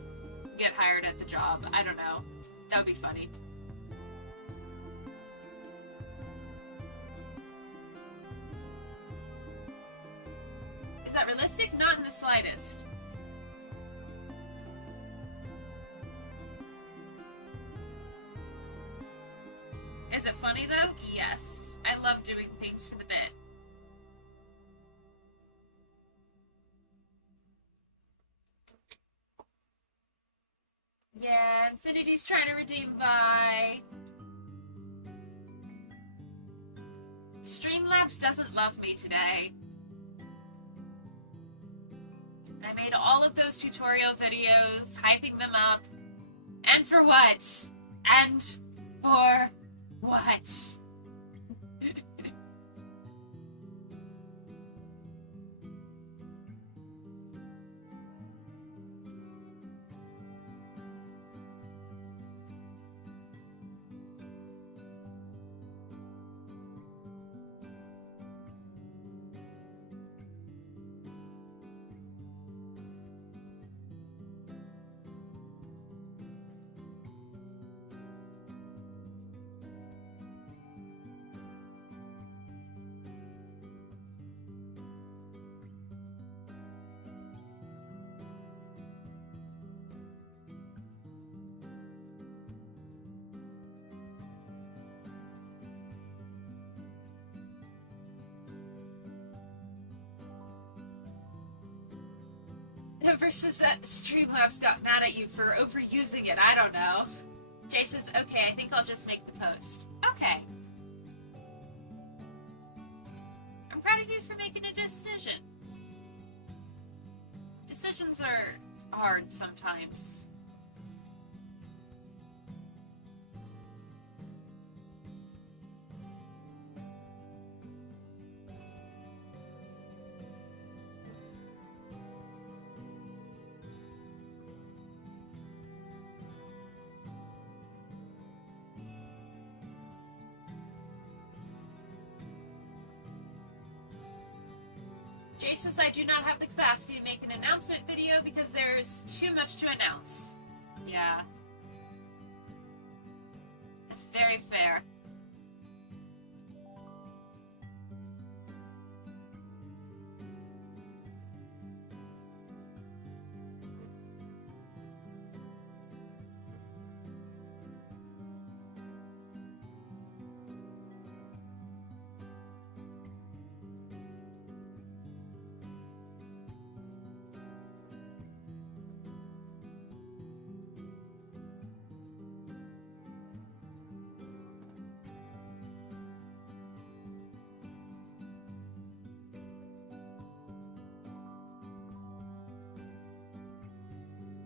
get hired at the job. I don't know. That would be funny. Is that realistic? Not in the slightest. Is it funny though? Yes. I love doing things for the bit. Yeah, Infinity's trying to redeem by. Streamlabs doesn't love me today. I made all of those tutorial videos, hyping them up. And for what? And for what? Versus that Streamlabs got mad at you for overusing it. I don't know. Jay says, okay, I think I'll just make the post. Okay. I'm proud of you for making a decision. Decisions are hard sometimes. Jay says I do not have the capacity to make an announcement video because there's too much to announce. Yeah. That's very fair.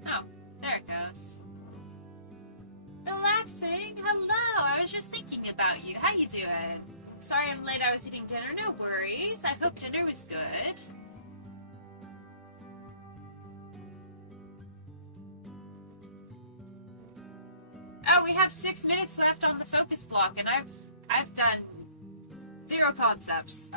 Oh, there it goes. Relaxing? Hello, I was just thinking about you. How you doing? Sorry I'm late, I was eating dinner. No worries. I hope dinner was good. Oh, we have 6 minutes left on the focus block, and I've done 0 concepts.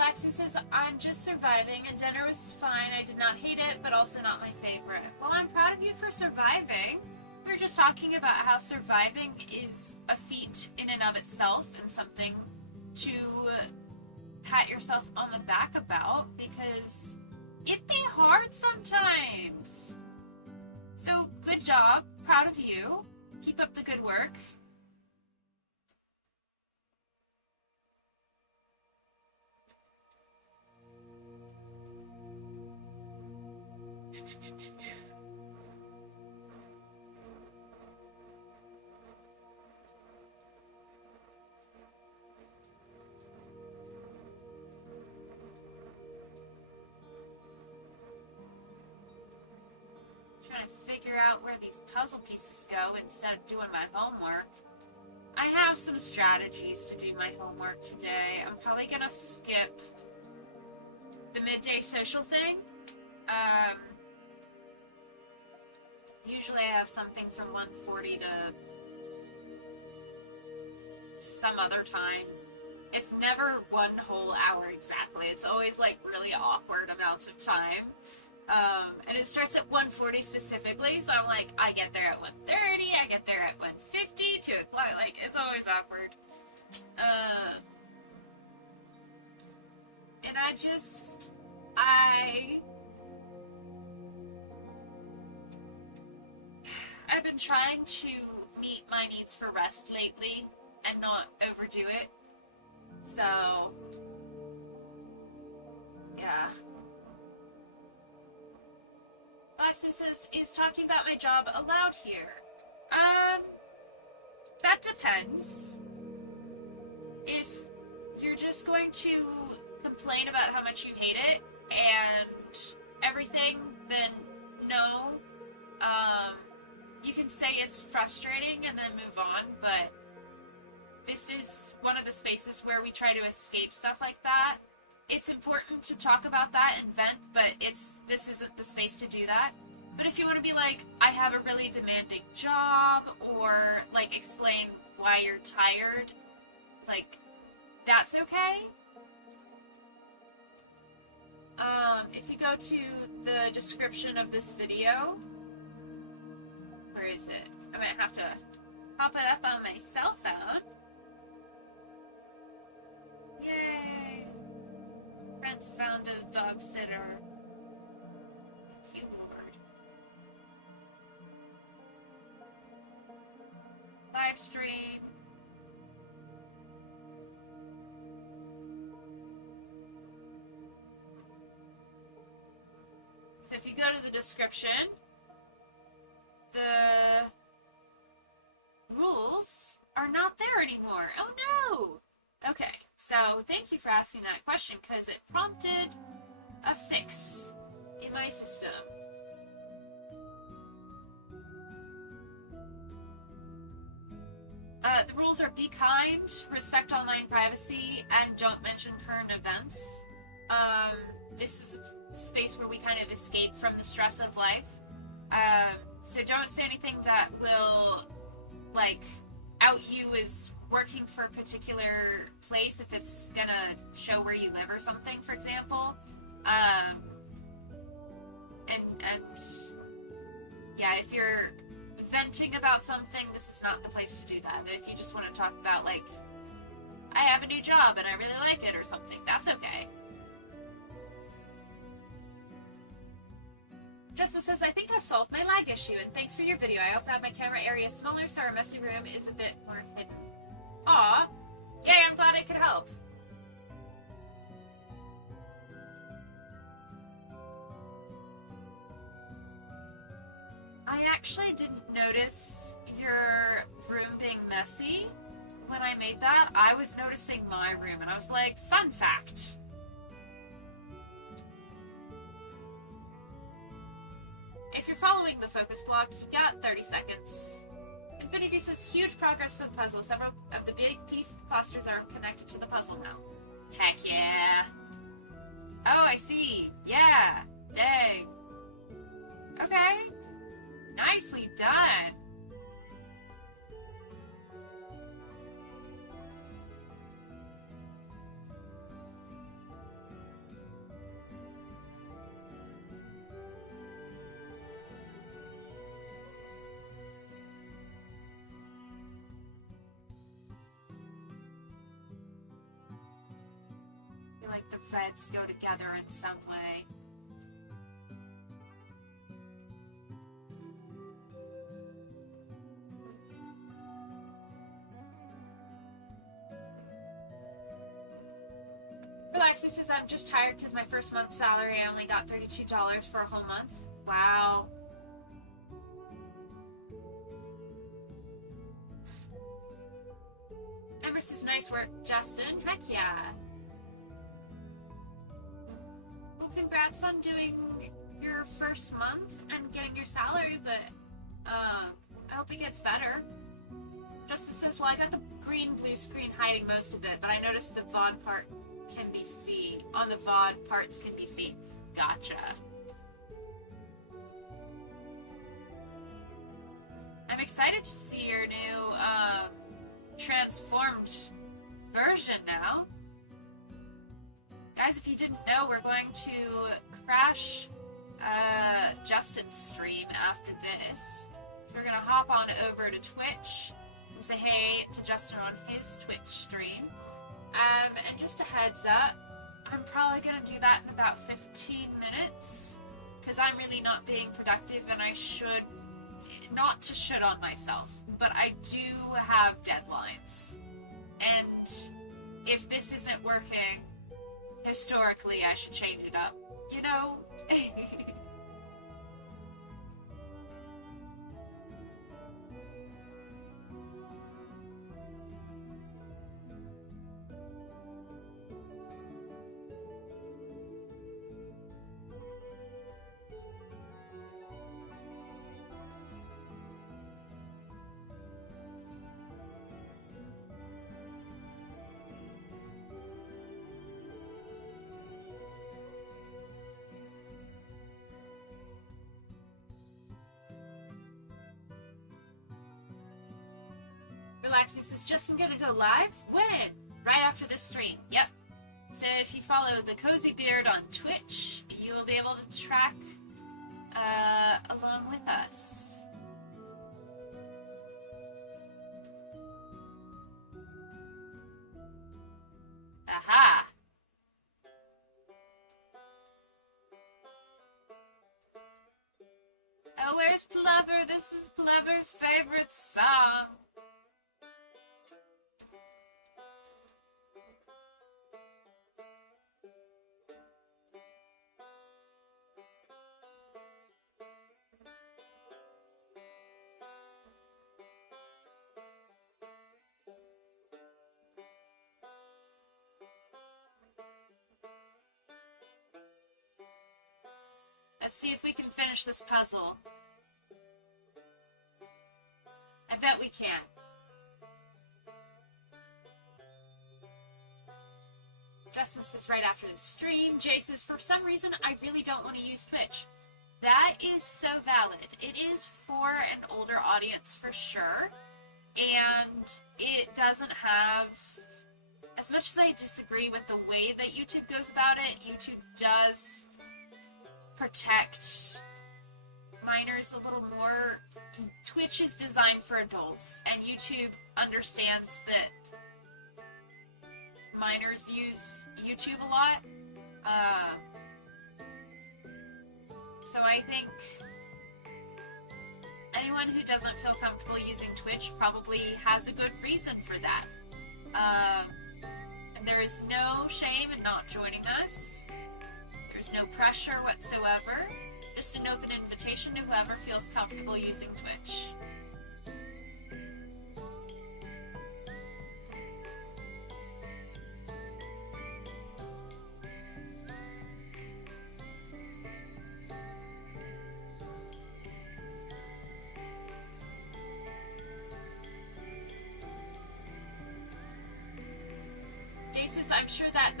Lexi says, I'm just surviving, and dinner was fine. I did not hate it, but also not my favorite. Well, I'm proud of you for surviving. We were just talking about how surviving is a feat in and of itself and something to pat yourself on the back about, because it be hard sometimes. So, good job. Proud of you. Keep up the good work. Trying to figure out where these puzzle pieces go instead of doing my homework. I have some strategies to do my homework today. I'm probably gonna skip the midday social thing. Usually I have something from 1:40 to some other time. It's never 1 whole hour exactly. It's always like really awkward amounts of time. And it starts at 1:40 specifically, so I'm like, I get there at 1:30, I get there at 1:50, 2 o'clock, like, it's always awkward. And I've been trying to meet my needs for rest lately and not overdo it. So, yeah. Blacksmith says, is talking about my job allowed here? That depends. If you're just going to complain about how much you hate it and everything, then no. You can say it's frustrating and then move on, but this is one of the spaces where we try to escape stuff like that. It's important to talk about that and vent, but this isn't the space to do that. But if you want to be like, I have a really demanding job, or like explain why you're tired, like, that's okay. If you go to the description of this video, where is it? I might have to pop it up on my cell phone. Yay! Friends found a dog sitter. Thank you, Lord. Live stream. So if you go to the description, the rules are not there anymore. Oh no! Okay, so thank you for asking that question, because it prompted a fix in my system. The rules are be kind, respect online privacy, and don't mention current events. This is a space where we kind of escape from the stress of life. So don't say anything that will, like, out you as working for a particular place if it's gonna show where you live or something, for example. And yeah, if you're venting about something, this is not the place to do that. But if you just want to talk about, like, I have a new job and I really like it or something, that's okay. Justice says, I think I've solved my lag issue, and thanks for your video. I also have my camera area smaller, so our messy room is a bit more hidden. Aw. Yay, I'm glad I could help. I actually didn't notice your room being messy when I made that. I was noticing my room, and I was like, fun fact. If you're following the focus block, you got 30 seconds. Infinity says, huge progress for the puzzle. Several of the big piece clusters are connected to the puzzle now. Heck yeah. Oh, I see. Yeah. Dang. Okay. Nicely done. Like the threads go together in some way. Relaxy says, I'm just tired because my first month's salary, I only got $32 for a whole month. Wow. Ember says, nice work, Justin. Heck yeah. Congrats on doing your first month and getting your salary, but I hope it gets better. Justice says, well, I got the green-blue screen hiding most of it, but I noticed the VOD part can be seen. On the VOD, parts can be seen. Gotcha. I'm excited to see your new transformed version now. Guys, if you didn't know, we're going to crash Justin's stream after this. So we're gonna hop on over to Twitch and say hey to Justin on his Twitch stream. And just a heads up, I'm probably gonna do that in about 15 minutes because I'm really not being productive and I should, not to shit on myself, but I do have deadlines. And if this isn't working, historically I should change it up, you know? Relaxing says, Justin gonna go live? When? Right after this stream. Yep. So if you follow the Cozy Beard on Twitch, you will be able to track along with us. Aha! Oh, where's Plover? This is Plover's favorite song. Let's see if we can finish this puzzle. I bet we can. Justin says right after the stream. Jay says, for some reason, I really don't want to use Twitch. That is so valid. It is for an older audience for sure. And it doesn't have... As much as I disagree with the way that YouTube goes about it, YouTube does protect minors a little more. Twitch is designed for adults, and YouTube understands that minors use YouTube a lot. So I think anyone who doesn't feel comfortable using Twitch probably has a good reason for that. And there is no shame in not joining us. There's no pressure whatsoever. Just an open invitation to whoever feels comfortable using Twitch. Jace, I'm sure that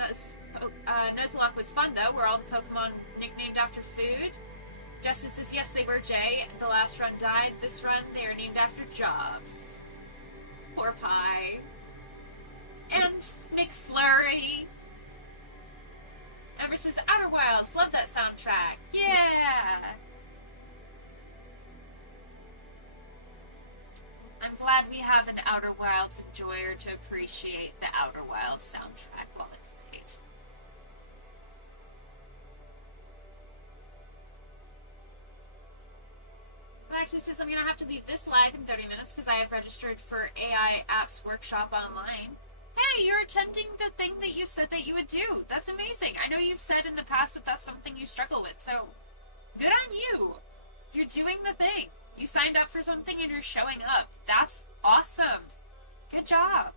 Nuzlocke was fun though. Were all the Pokemon nicknamed after food? Justin says, yes, they were, Jay. The last run died. This run, they are named after jobs. Poor Pie. And McFlurry. Ember says, Outer Wilds. Love that soundtrack. Yeah! I'm glad we have an Outer Wilds enjoyer to appreciate the Outer Wilds soundtrack while it played. Alexis says, I'm going to have to leave this live in 30 minutes because I have registered for AI Apps Workshop online. Hey, you're attending the thing that you said that you would do. That's amazing. I know you've said in the past that that's something you struggle with, so good on you. You're doing the thing. You signed up for something and you're showing up. That's awesome. Good job.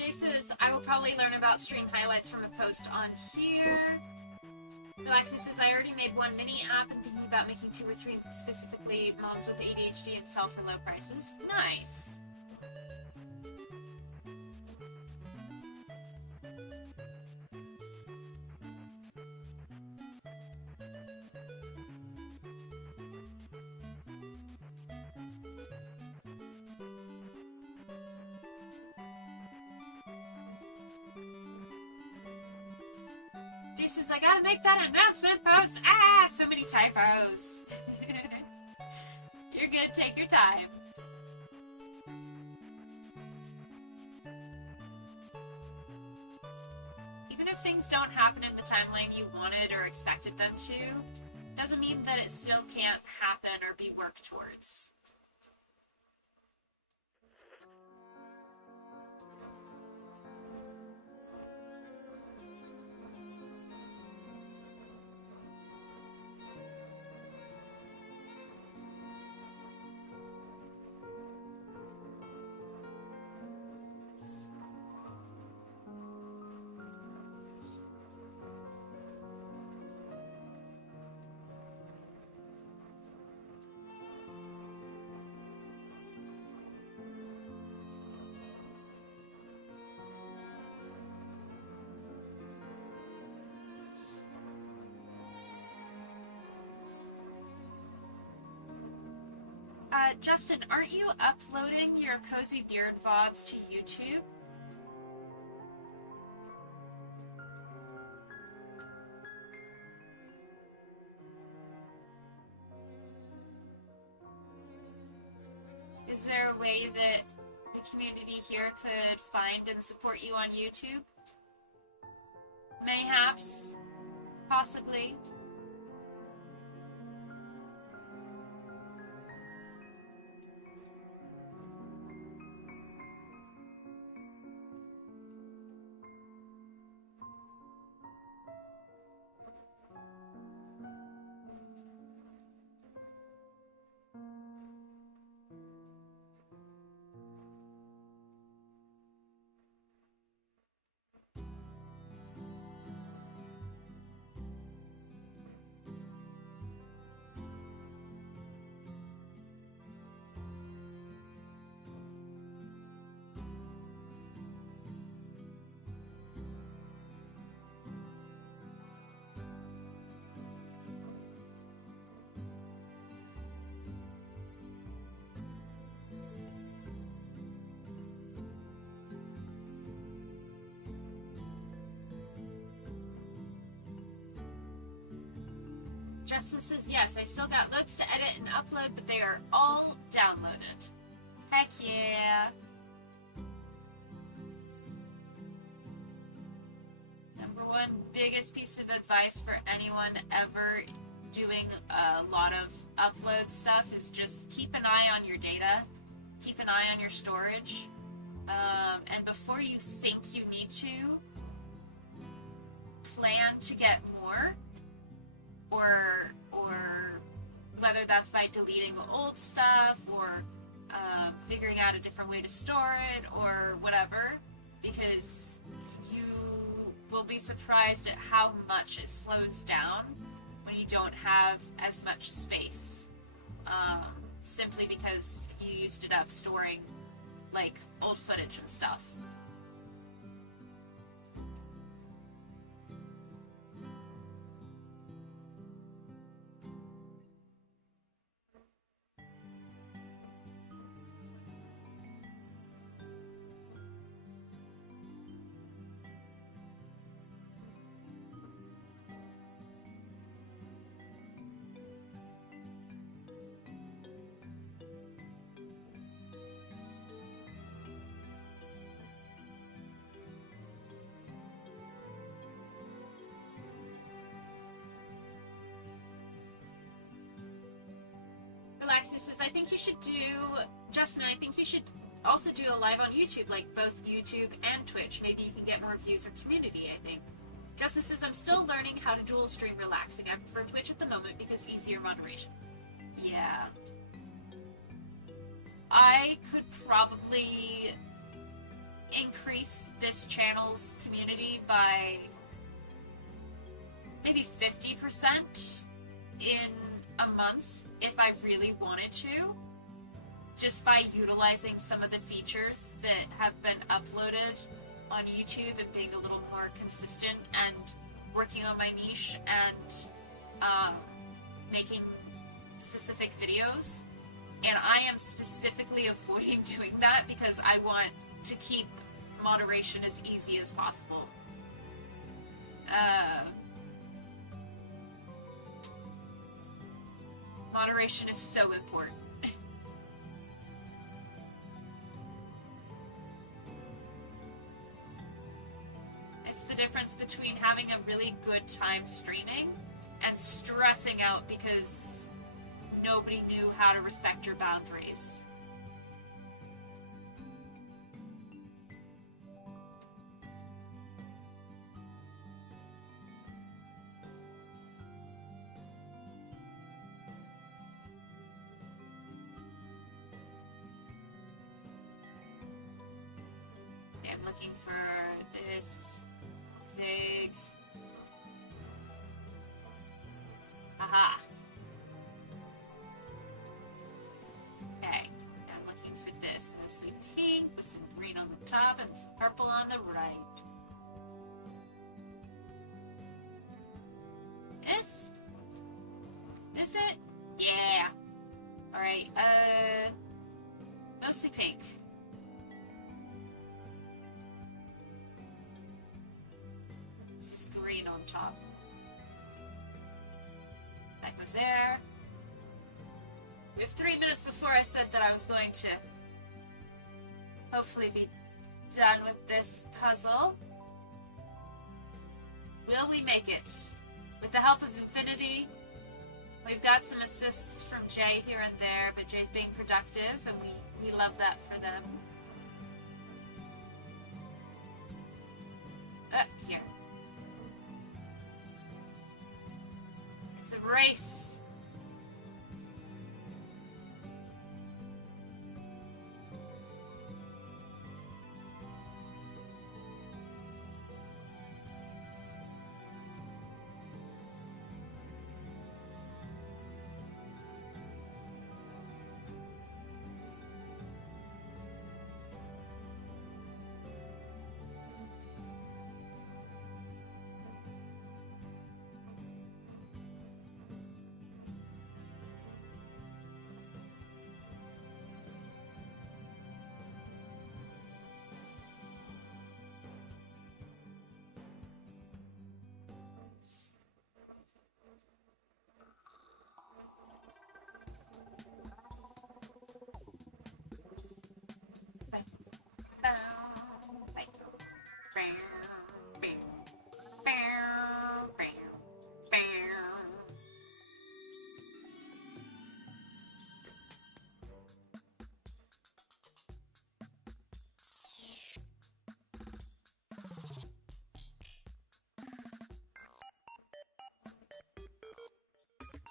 Jay says, I will probably learn about stream highlights from a post on here. Relaxing says, I already made one mini app and thinking about making 2 or 3 specifically moms with ADHD and sell for low prices. Nice. Says, I gotta make that announcement post. Ah, so many typos. You're good, take your time. Even if things don't happen in the timeline you wanted or expected them to, doesn't mean that it still can't happen or be worked towards. Justin, aren't you uploading your Cozy Beard VODs to YouTube? Is there a way that the community here could find and support you on YouTube? Mayhaps? Possibly? Justin says, yes, I still got loads to edit and upload, but they are all downloaded. Heck yeah. Number one biggest piece of advice for anyone ever doing a lot of upload stuff is just keep an eye on your data, keep an eye on your storage, and before you think you need to, plan to get more. Or whether that's by deleting old stuff or figuring out a different way to store it or whatever, because you will be surprised at how much it slows down when you don't have as much space, simply because you used it up storing like old footage and stuff. Alexis says, I think you should do, Justin, I think you should also do a live on YouTube, like both YouTube and Twitch. Maybe you can get more views or community, I think. Justin says, I'm still learning how to dual stream relaxing. I prefer Twitch at the moment because easier moderation. Yeah. I could probably increase this channel's community by maybe 50% in a month if I really wanted to, just by utilizing some of the features that have been uploaded on YouTube and being a little more consistent and working on my niche and making specific videos. And I am specifically avoiding doing that because I want to keep moderation as easy as possible. Moderation is so important. It's the difference between having a really good time streaming and stressing out because nobody knew how to respect your boundaries. I'm looking for this big... Aha! Okay, I'm looking for this. Mostly pink with some green on the top and some purple on the right. This? This it? Yeah! Alright, mostly pink. This is green on top. That goes there. We have 3 minutes before I said that I was going to hopefully be done with this puzzle. Will we make it? With the help of Infinity, we've got some assists from Jay here and there, but Jay's being productive, and we love that for them. Here. It's a race.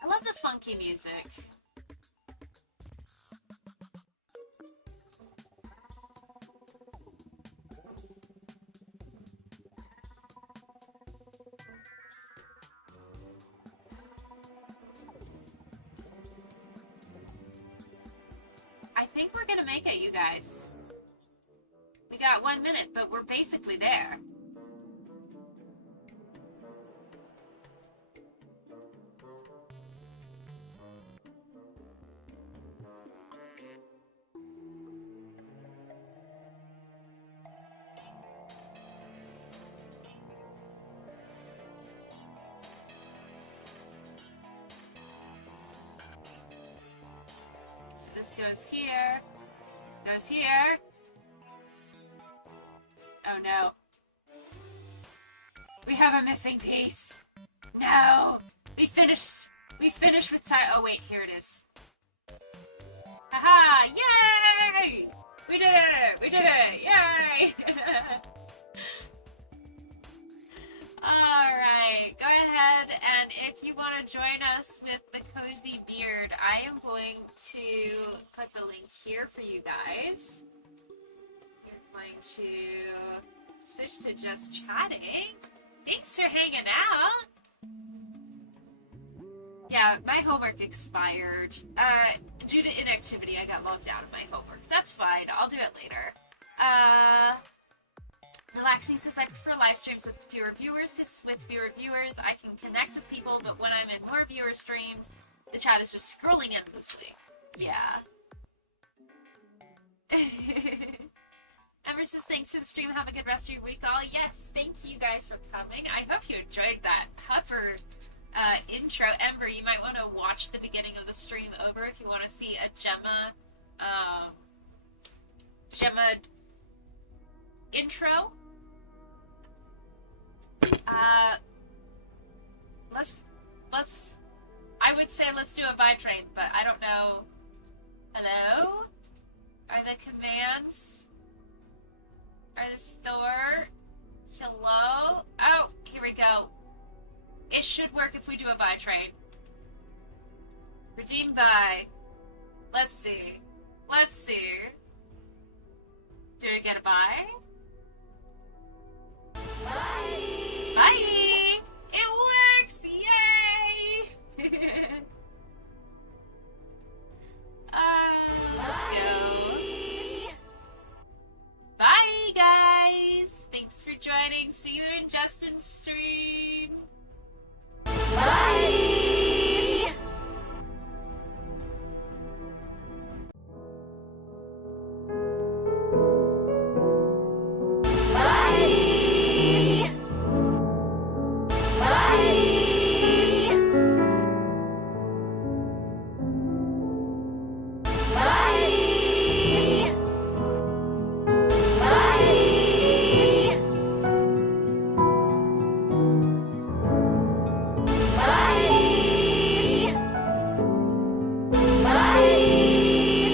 I love the funky music. I think we're gonna make it, you guys. We got 1 minute, but we're basically there. So this goes here, goes here. Oh no. We have a missing piece. No! We finished with time. Oh wait, here it is. Haha! Yay! We did it! We did it! Yay! Alright, go ahead, and if you want to join us with the Cozy Beard, I am going to put the link here for you guys. Here's going to switch to just chatting. Thanks for hanging out. Yeah, my homework expired. Due to inactivity, I got logged out of my homework. That's fine. I'll do it later. Relaxing says, I prefer live streams with fewer viewers, because with fewer viewers, I can connect with people, but when I'm in more viewer streams, the chat is just scrolling endlessly. Yeah. Ember says, thanks for the stream. Have a good rest of your week, all. Yes, thank you guys for coming. I hope you enjoyed that pupper intro. Ember, you might want to watch the beginning of the stream over if you want to see a Gemma intro. I would say let's do a buy train, but I don't know. Hello? Are the commands? Are the store? Hello? Oh, here we go. It should work if we do a buy train. Redeem buy. Let's see. Let's see. Do we get a buy? Bye!